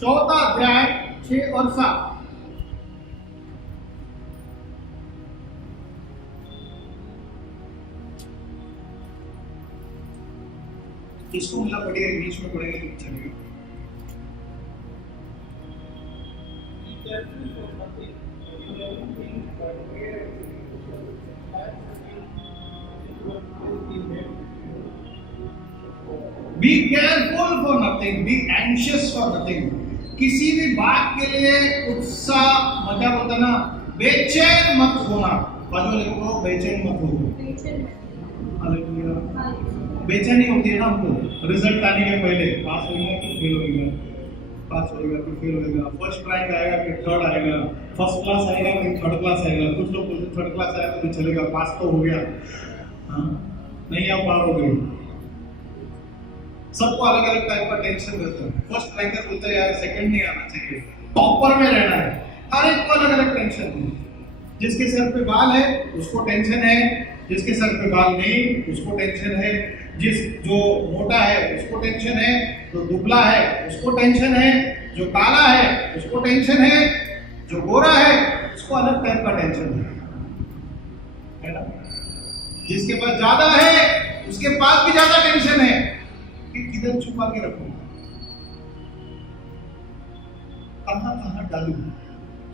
4 अध्याय 6 और 7। इसको मिला पढ़िए, इंग्लिश में पढ़ेंगे तो चलेगा। Be careful for nothing, be anxious for nothing। किसी भी बात के लिए उत्साह, मजा बोलता ना, बेचैन मत होना। बाजू लिखो, बेचैन मत हो। हालेलुया। बेचैनी होती है ना हमको रिजल्ट आने के पहले, पास होगा फिर फेल होगा, पास होगा फिर फेल होगा, फर्स्ट रैंक आएगा फिर थर्ड आएगा, फर्स्ट क्लास आएगा फिर थर्ड क्लास आएगा। कुछ लोग बोलते थर्ड क्लास आया तो चलेगा, पास तो हो गया, हाँ नहीं आप पार हो गए। सबको अलग अलग टाइप का टेंशन रहता है। फर्स्ट रैंकर बोलता है यार सेकंड नहीं आना चाहिए, टॉपर में रहना है। हर एक को अलग अलग टेंशन है। जिसके सर पे बाल है उसको टेंशन है, जिसके सर पे बाल नहीं उसको टेंशन है, जो मोटा है उसको टेंशन है, जो दुबला है उसको टेंशन है, जो काला है उसको टेंशन है, जो गोरा है उसको अलग टाइप का टेंशन है ना। जिसके पास ज्यादा है उसके पास भी ज्यादा टेंशन है कि किधर छुपा के रखूं, कहां कहां डालूं,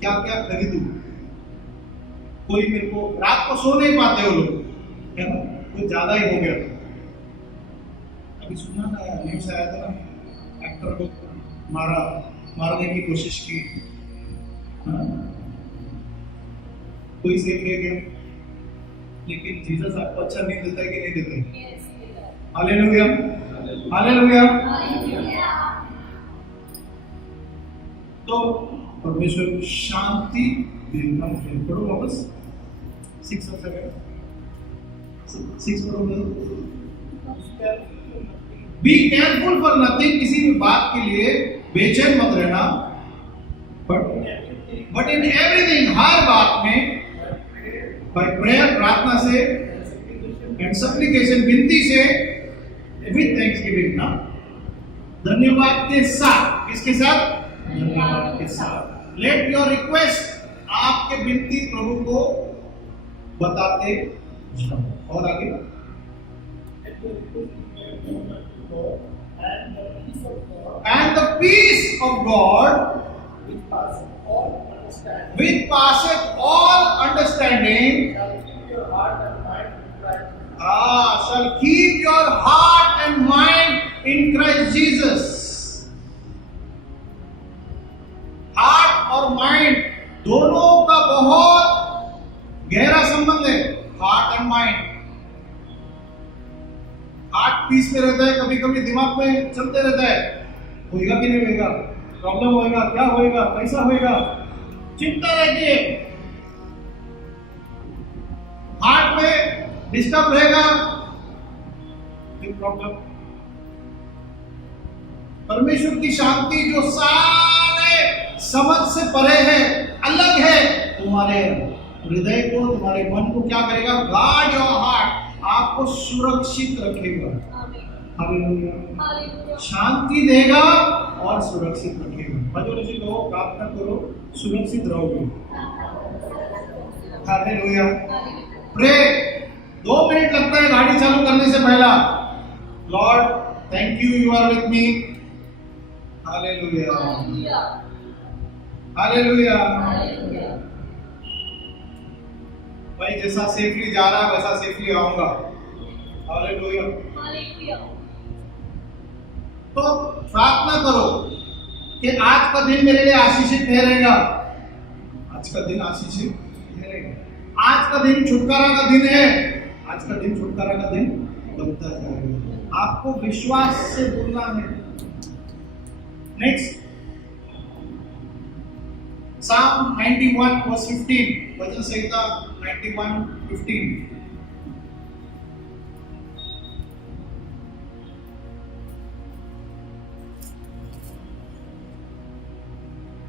क्या क्या खरीदूं। कोई मेरे को रात को सो नहीं पाते हो लोग, है ना, कुछ ज्यादा ही हो गया। अभी सुना ना, न्यूज आया था ना, एक्टर को मारने की कोशिश की, हाँ? कोई सेफ रह गया, लेकिन जीसस आपको अच्छा नहीं देता है कि नहीं देता है? Hallelujah, hallelujah. तो परमेश्वर शांति देता है। पढ़ो वापस 6 और 7 6 पढ़ोगे। बी केयरफुल फॉर नथिंग, किसी भी बात के लिए बेचैन मत रहना, बट इन एवरीथिंग, हर बात में बाय प्रेयर, प्रार्थना से एंड सप्लिकेशन, विनती से, विद थैंक्सगिविंग ना, धन्यवाद के साथ, किसके साथ? धन्यवाद के साथ। लेट योर रिक्वेस्ट, आपके विनती प्रभु को बताते जाओ। और आगे, and the peace of God which passeth all understanding shall keep your heart and mind in Christ Jesus. Heart और माइंड दोनों का बहुत गहरा संबंध है। Heart and mind, heart peace में रहता है, कभी कभी दिमाग में चलते रहता है, होएगा कि नहीं होएगा, प्रॉब्लम होएगा, क्या होएगा, कैसा होएगा, चिंता रहती है। हार्ट में डिस्टर्ब रहेगा, फिर प्रॉब्लम। परमेश्वर की शांति जो सारे समझ से परे है, अलग है, तुम्हारे हृदय को, तुम्हारे मन को क्या करेगा? गार्ड योर हार्ट, आपको सुरक्षित रखेगा। हालेलुया। शांति देगा और सुरक्षित रखेगा। भजन से कहो, प्रार्थना करो, सुरक्षित रहोगे। हालेलुया। प्रे, 2 मिनट लगता है गाड़ी चालू करने से पहला। Lord thank you, you are with me. Hallelujah, hallelujah. भाई जैसा सेफली जा रहा वैसा सेफली आऊंगा। हालेलुया। तो प्रार्थना करो कि आज का दिन मेरे लिए आशीषित ठहरेगा। आज का दिन आशीषित ठहरेगा। आज का दिन छुटकारा का दिन है। आज का दिन छुटकारा का दिन बनता जाएगा। आपको विश्वास से बोलना है। नेक्स्ट, Psalm 91 verse 15, भजन संहिता 91:15।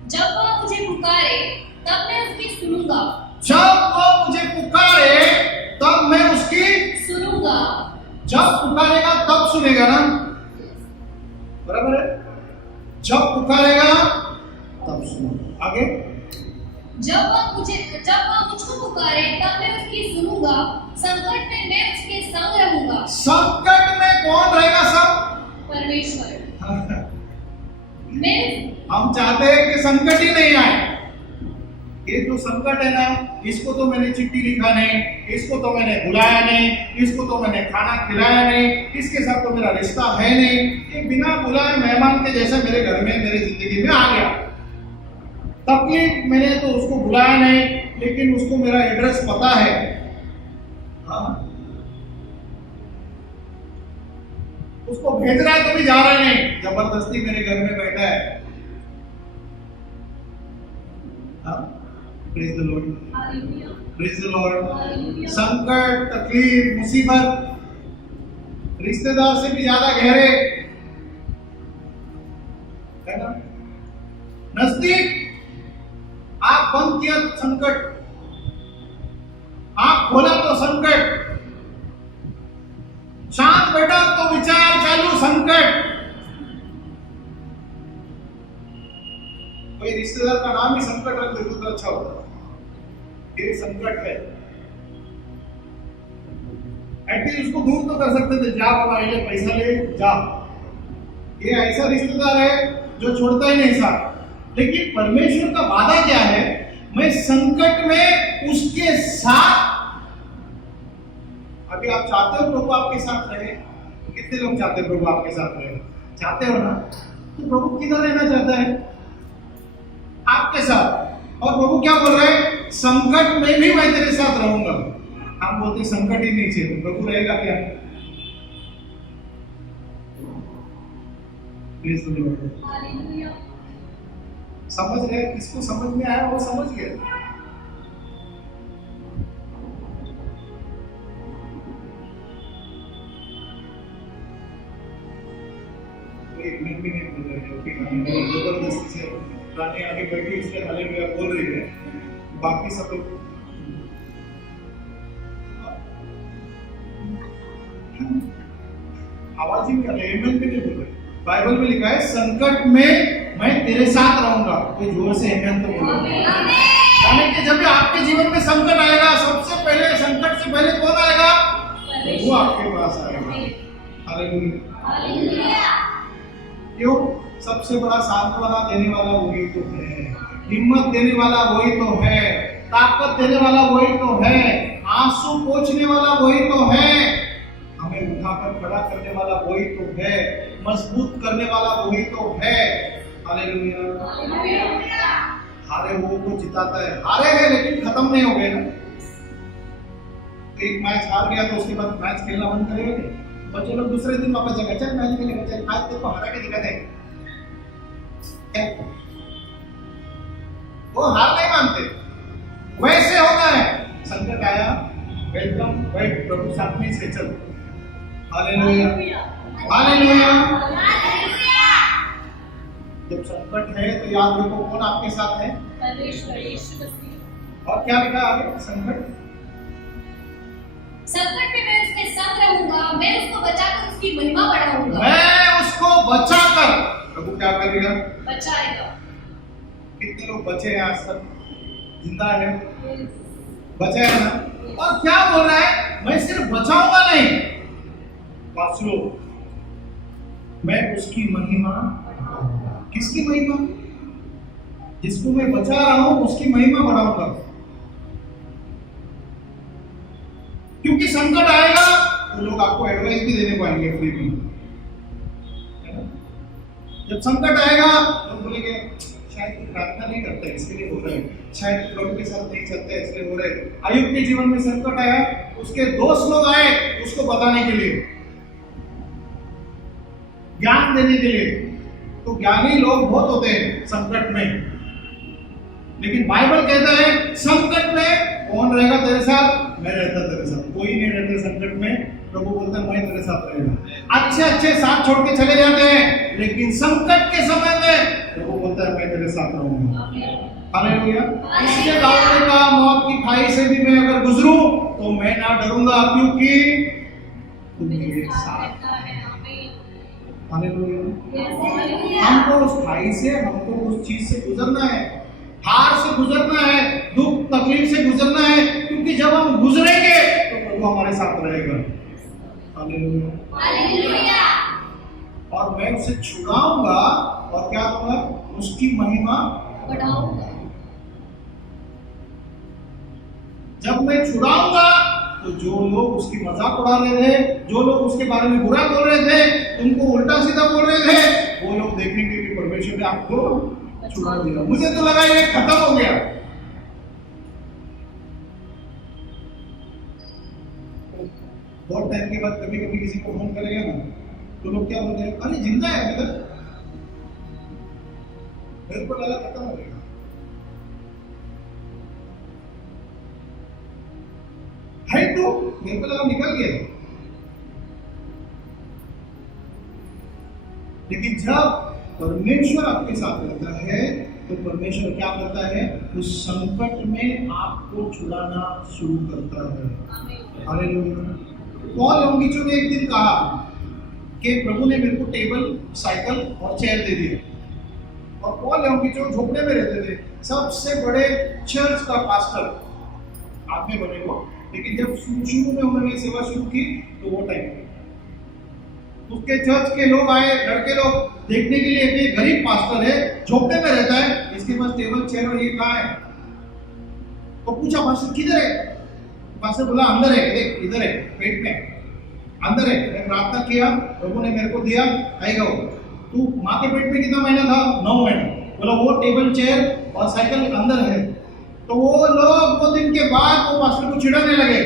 जब वह मुझे पुकारे तब मैं उसकी सुनूंगा। जब वो मुझे पुकारे तब मैं उसकी सुनूंगा। जब पुकारेगा तब सुनेगा ना, बराबर है? जब पुकारेगा तब सुनेगा। आगे, जब वह मुझको पुकारे तब मैं उसकी सुनूंगा। संकट में मैं उसके संग रहूंगा। संकट में कौन रहेगा? सब परमेश्वर। मैं हम चाहते हैं कि संकट ही नहीं आए। ये जो संकट है ना, इसको तो मैंने चिट्ठी लिखा नहीं, इसको तो मैंने बुलाया नहीं, इसको तो मैंने खाना खिलाया नहीं, इसके साथ तो मेरा रिश्ता है नहीं, ये बिना बुलाए मेहमान के जैसे मेरे घर में, मेरे जिंदगी में आ गया। तकलीफ, मैंने तो उसको बुलाया नहीं, लेकिन उसको मेरा एड्रेस पता है। हाँ, उसको भेज रहा है तो भी जा रहा नहीं, जबरदस्ती मेरे घर में बैठा है। हाँ, praise the Lord, praise the Lord. संकट, तकलीफ, मुसीबत रिश्तेदार से भी ज्यादा गहरे है ना। नजदीक आंख बंद किया तो संकट, आंख खोला तो संकट, शांत बैठा तो विचार चालू संकट। कोई रिश्तेदार का नाम ही संकट रख दे तो अच्छा होता। ये संकट है। एटलीस्ट उसको दूर तो कर सकते थे, जा बाबा ये पैसा ले जा। ये ऐसा रिश्तेदार है जो छोड़ता ही नहीं साथ। लेकिन परमेश्वर का वादा क्या है? मैं संकट में उसके साथ। अभी आप चाहते हो प्रभु आपके साथ रहे? कितने लोग चाहते हैं प्रभु आपके साथ रहे? चाहते हो ना? तो प्रभु किधर रहना चाहता है? आपके साथ। और प्रभु क्या बोल रहे हैं? संकट में भी मैं तेरे साथ रहूंगा। हम बोलते संकट ही नहीं चाहिए, तो प्रभु रहेगा क्या? Please hallelujah. समझ रहे? किसको समझ में आया वो समझ गया। नहीं है, जबरदस्ती से रानी आगे बैठी इसलिए हालेलुया बोल रही है, बाकी सब लोग आवाज ही कर रहे हैं, आमेन भी नहीं बोल रहे। बाइबल में लिखा है संकट में मैं तेरे साथ रहूंगा, कोई जोर से आमेन तो बोलो। यानी कि जब भी आपके जीवन में संकट आएगा, सबसे पहले संकट से पहले कौन आएगा? वो आपके पास आएगा। हालेलुया। क्यों? सबसे बड़ा सांत्वना देने वाला वही तो है, हिम्मत देने वाला वही तो है, ताकत देने वाला वही तो है, आंसू पोंछने वाला वही तो है, हमें उठाकर खड़ा करने वाला वही तो है, मजबूत करने वाला वही तो है। हालेलुया। हारे वो को जिताता है, हारे हैं लेकिन खत्म नहीं हो गए ना। एक मैच हार गया तो उसके बाद मैच खेलना बंद करेगा क्या? बच्चे लोग दूसरे दिन वापस जाएंगे, चल मैच खेलेंगे, चल आज तेरे को हरा के दिखा दे। वो हार नहीं मानते, वैसे होता है। संकट आया, वेलकम, वेट, प्रभु साथ में से चल। Hallelujah, hallelujah. जब संकट है तो याद रखो कौन आपके साथ है? परमेश्वर यीशु मसीह। और क्या लिखा आगे? संकट में मैं उसके संग रहूंगा, मैं उसको बचाकर उसकी महिमा बढ़ाऊंगा। मैं उसको बचाकर, प्रभु क्या करेगा? बचाएगा। कितने लोग बचे हैं आज तक? जिंदा है, बचे हैं ना? और क्या बोल रहा है? मैं सिर्फ बचाऊंगा नहीं, बात सुनो, मैं उसकी महिमा। किसकी महिमा? जिसको मैं बचा रहा हूं उसकी महिमा बढ़ाऊंगा। क्योंकि संकट आएगा तो लोग आपको एडवाइस भी देने को आएंगे फ्री में। जब संकट आएगा तो बोलेंगे शायद तू प्रार्थना नहीं करता है इसके लिए हो रहा है, शायद प्रभु के साथ नहीं चलता है इसलिए हो रहा है। अय्यूब के जीवन में संकट आया, उसके दोस्त लोग आए उसको बताने के लिए, ज्ञान देने के लिए। तो ज्ञानी लोग बहुत होते हैं संकट में, लेकिन बाइबल कहता है संकट में कौन रहेगा तेरे साथ? मैं रहता तेरे साथ। कोई नहीं रहता संकट में, प्रभु बोलता है मैं तेरे साथ रहेगा। अच्छे अच्छे साथ छोड़ के चले जाते हैं, लेकिन संकट के समय में प्रभु बोलता है मैं तेरे साथ रहूंगा। हालेलुया। इसलिए दाऊद ने कहा मौत की खाई से भी मैं अगर गुजरूं तो मैं ना डरूंगा, क्योंकि तुम मेरे साथ। हालेलुया। हमको उस खाई से, हमको उस चीज से गुजरना है, हार से गुजरना है, दुख तकलीफ से गुजरना है, क्योंकि जब हम गुजरेंगे तो प्रभु हमारे साथ रहेगा। Hallelujah, hallelujah. और मैं उसे छुड़ाऊंगा और क्या दूंगा? उसकी महिमा बढ़ाऊंगा। जब मैं छुड़ाऊंगा तो जो लोग उसकी मजाक उड़ा रहे थे, जो लोग उसके बारे में बुरा बोल रहे थे, तुमको उल्टा सीधा बोल रहे थे, वो लोग देखेंगे कि परमेश्वर ने आपको छुड़ा दिया। मुझे तो लगा ये खत्म हो गया। बहुत टाइम के बाद कभी कभी किसी को फोन करेगा ना तो लोग क्या बोलते हैं? अरे जिंदा है अभी तक। मेरे को लगा खत्म हो गया। है तो मेरे को लगा निकल गया। लेकिन जब परमेश्वर आपके साथ रहता है तो परमेश्वर क्या करता है? उस संकट में आपको छुड़ाना शुरू करता है। हालेलुया। पॉल यंगीचो ने एक दिन कहा कि प्रभु ने मेरे को टेबल, साइकिल और चेयर दे दिया। और पॉल यंगीचो झोपड़े में रहते थे, सबसे बड़े चर्च का पास्टर आप में बने को। लेकिन जब शुरू में उन्होंने सेवा शुरू की तो वो टाइम उसके चर्च के लोग आए, लड़के लोग देखने के लिए कि गरीब पास्टर है, झोपड़े में रहता है, इसके पास टेबल चेयर और ये कहाँ है। तो पूछा पास्टर किधर है? पास्टर बोला अंदर है, देख इधर है, पेट में अंदर है। मैं प्रार्थना किया, प्रभु ने मेरे को दिया, आएगा वो। तू माँ के पेट में कितना महीना था? 9 महीना। बोला वो टेबल चेयर और साइकिल अंदर है। तो वो लोग वो दिन के बाद वो पास्टर को चिढ़ाने लगे,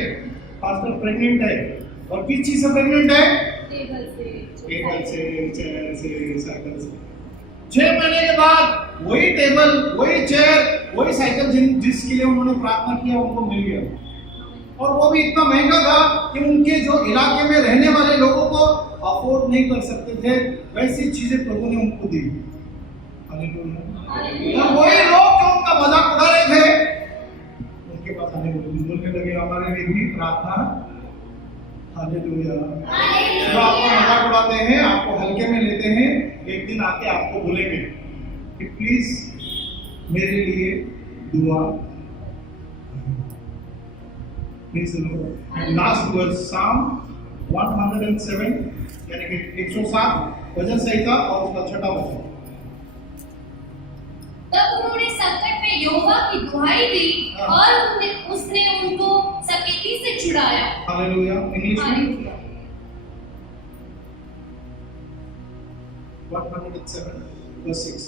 पास्टर प्रेग्नेंट है। और किस चीज से प्रेग्नेंट है? टेबल से, चेयर से, साइकिल से। 6 महीने के बाद वही टेबल, वही चेयर, वही साइकिल जिसके लिए उन्होंने प्रार्थना किया उनको मिल गया। और वो भी इतना महंगा था कि उनके जो इलाके में रहने वाले लोगों को अफोर्ड नहीं कर सकते थे, वैसी चीजें प्रभु ने उनको दी। हालेलुया। और वही लोग जो उनका मजाक उड़ा रहे थे उनके पास आने बोलने लगे हमारे लिए भी प्रार्थना। हालेलुया। जो आपको मजाक उड़ाते हैं, आपको हल्के में लेते हैं, एक दिन आके आपको बोलेंगे कि प्लीज मेरे लिए दुआ। लास्ट वर्स साम 107 यानी कि 107 भजन संहिता और उसका 6वां वचन। तब उन्होंने संकट में यहोवा की दुहाई दी और उसने उनको सकेती से छुड़ाया। हालेलुया। इंग्लिश में हालेलुया। 107 verse 6।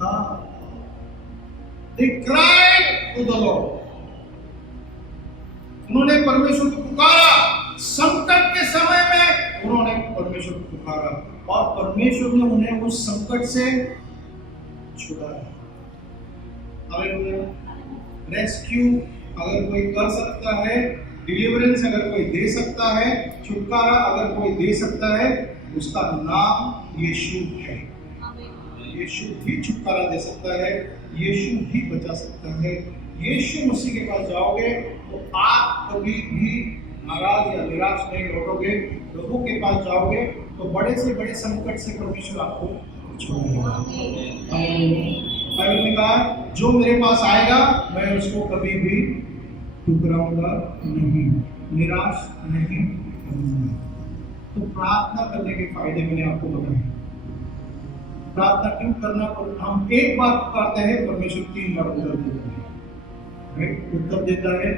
हाँ, they cried to the Lord। उन्होंने परमेश्वर को पुकारा, संकट के समय में उन्होंने परमेश्वर को पुकारा और परमेश्वर ने उन्हें उस संकट से छुड़ाया। हालेलुया। रेस्क्यू अगर कोई कर सकता है, डिलीवरेंस अगर कोई दे सकता है, छुटकारा अगर कोई दे सकता है, उसका नाम यीशु है। यीशु भी छुटकारा दे सकता है, यीशु भी बचा सकता है। यीशु मसीह के पास जाओगे तो आप कभी भी नाराज या निराश नहीं लौटोगे। प्रभु के पास जाओगे तो बड़े से बड़े संकट से परमेश्वर आपको छुड़ाएगा। बाइबल में कहा, जो मेरे पास आएगा मैं उसको कभी भी ठुकराऊंगा नहीं, निराश नहीं करूंगा। तो प्रार्थना करने के फायदे मैंने आपको बताए। प्रार्थना क्यों करना? हम एक बार पुकारते हैं, परमेश्वर 3 बार उत्तर देता है। उत्तर देता है,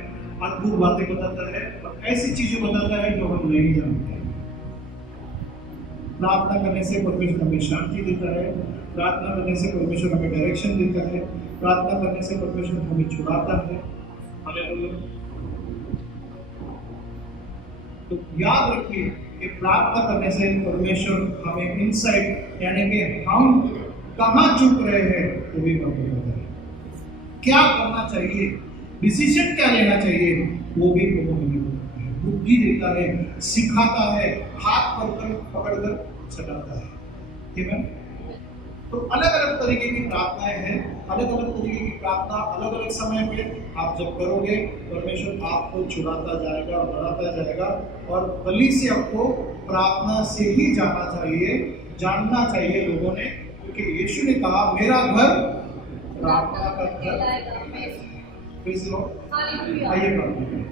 अद्भुत बातें बताता है और ऐसी चीजें बताता है जो हम नहीं जानते। प्रार्थना करने से परमेश्वर हमें शांति देता है, प्रार्थना करने से परमेश्वर हमें डायरेक्शन देता है, प्रार्थना करने से परमेश्वर हमें छुड़ाता है। हालेलुया। तो याद रखिए कि प्रार्थना करने से परमेश्वर हमें इनसाइट यानी कि हम कहाँ चूक रहे हैं वो भी बताता है, क्या करना चाहिए, डिसीजन क्या लेना चाहिए वो भी प्रभु हमें बताता है, बुद्धि देता है, सिखाता है, हाथ पकड़कर चलाता है। ठीक है। तो अलग अलग तरीके की प्रार्थनाएं हैं, अलग अलग तरीके की प्रार्थना अलग अलग समय पे आप जब करोगे परमेश्वर आपको छुड़ाता जाएगा और बढ़ाता जाएगा। और बलि से आपको प्रार्थना से ही जाना चाहिए, जानना चाहिए लोगों ने, क्योंकि यीशु ने कहा मेरा घर प्रार्थना का घर। आइए प्रार्थना करें।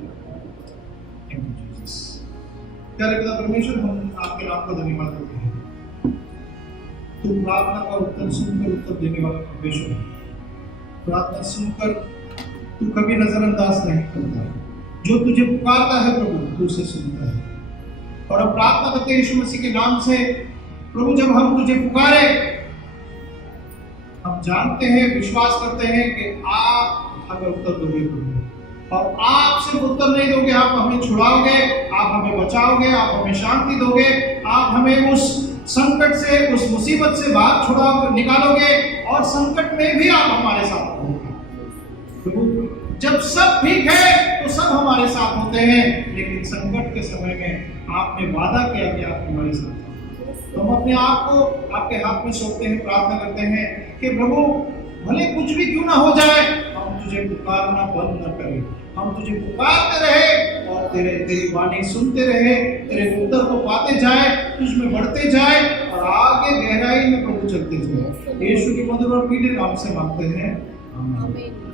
प्यारे पिता परमेश्वर, हम आपके नाम को धन्यवाद देते हैं। तू प्रार्थना का उत्तर सुनकर उत्तर देने वाला परमेश्वर है। प्रार्थना सुनकर तू कभी नजरअंदाज नहीं करता। जो तुझे पुकारता है प्रभु, तू उसे सुनता है। और अब प्रार्थना करते हैं यीशु मसीह के नाम से, प्रभु जब हम तुझे पुकारे, हम जानते हैं, विश्वास करते हैं कि आप हमें उत्तर दोगे प्रभु। और आप सिर्फ उत्तर नहीं दोगे, आप हमें छुड़ाओगे, आप हमें बचाओगे, आप हमें शांति दोगे, आप हमें उस संकट से, उस मुसीबत से बाहर छुड़ाओगे, निकालोगे और संकट में भी आप हमारे साथ होगे। प्रभु जब सब ठीक है तो सब हमारे साथ होते हैं, लेकिन संकट के समय में आपने वादा किया कि आप हमारे साथ हैं। तो हम अपने आप को आपके हाथ में सौंपते हैं, प्रार्थना करते हैं कि प्रभु भले कुछ भी क्यों ना हो जाए, हम तुझे पुकारना बंद न करें, हम तुझे पुकारते रहे और तेरी वाणी सुनते रहे, तेरे उत्तर को पाते जाए, तुझ में बढ़ते जाए और आगे गहराई में प्रभु चलते जाए। यीशु के मधुर और मीठे नाम से मांगते हैं, आमीन।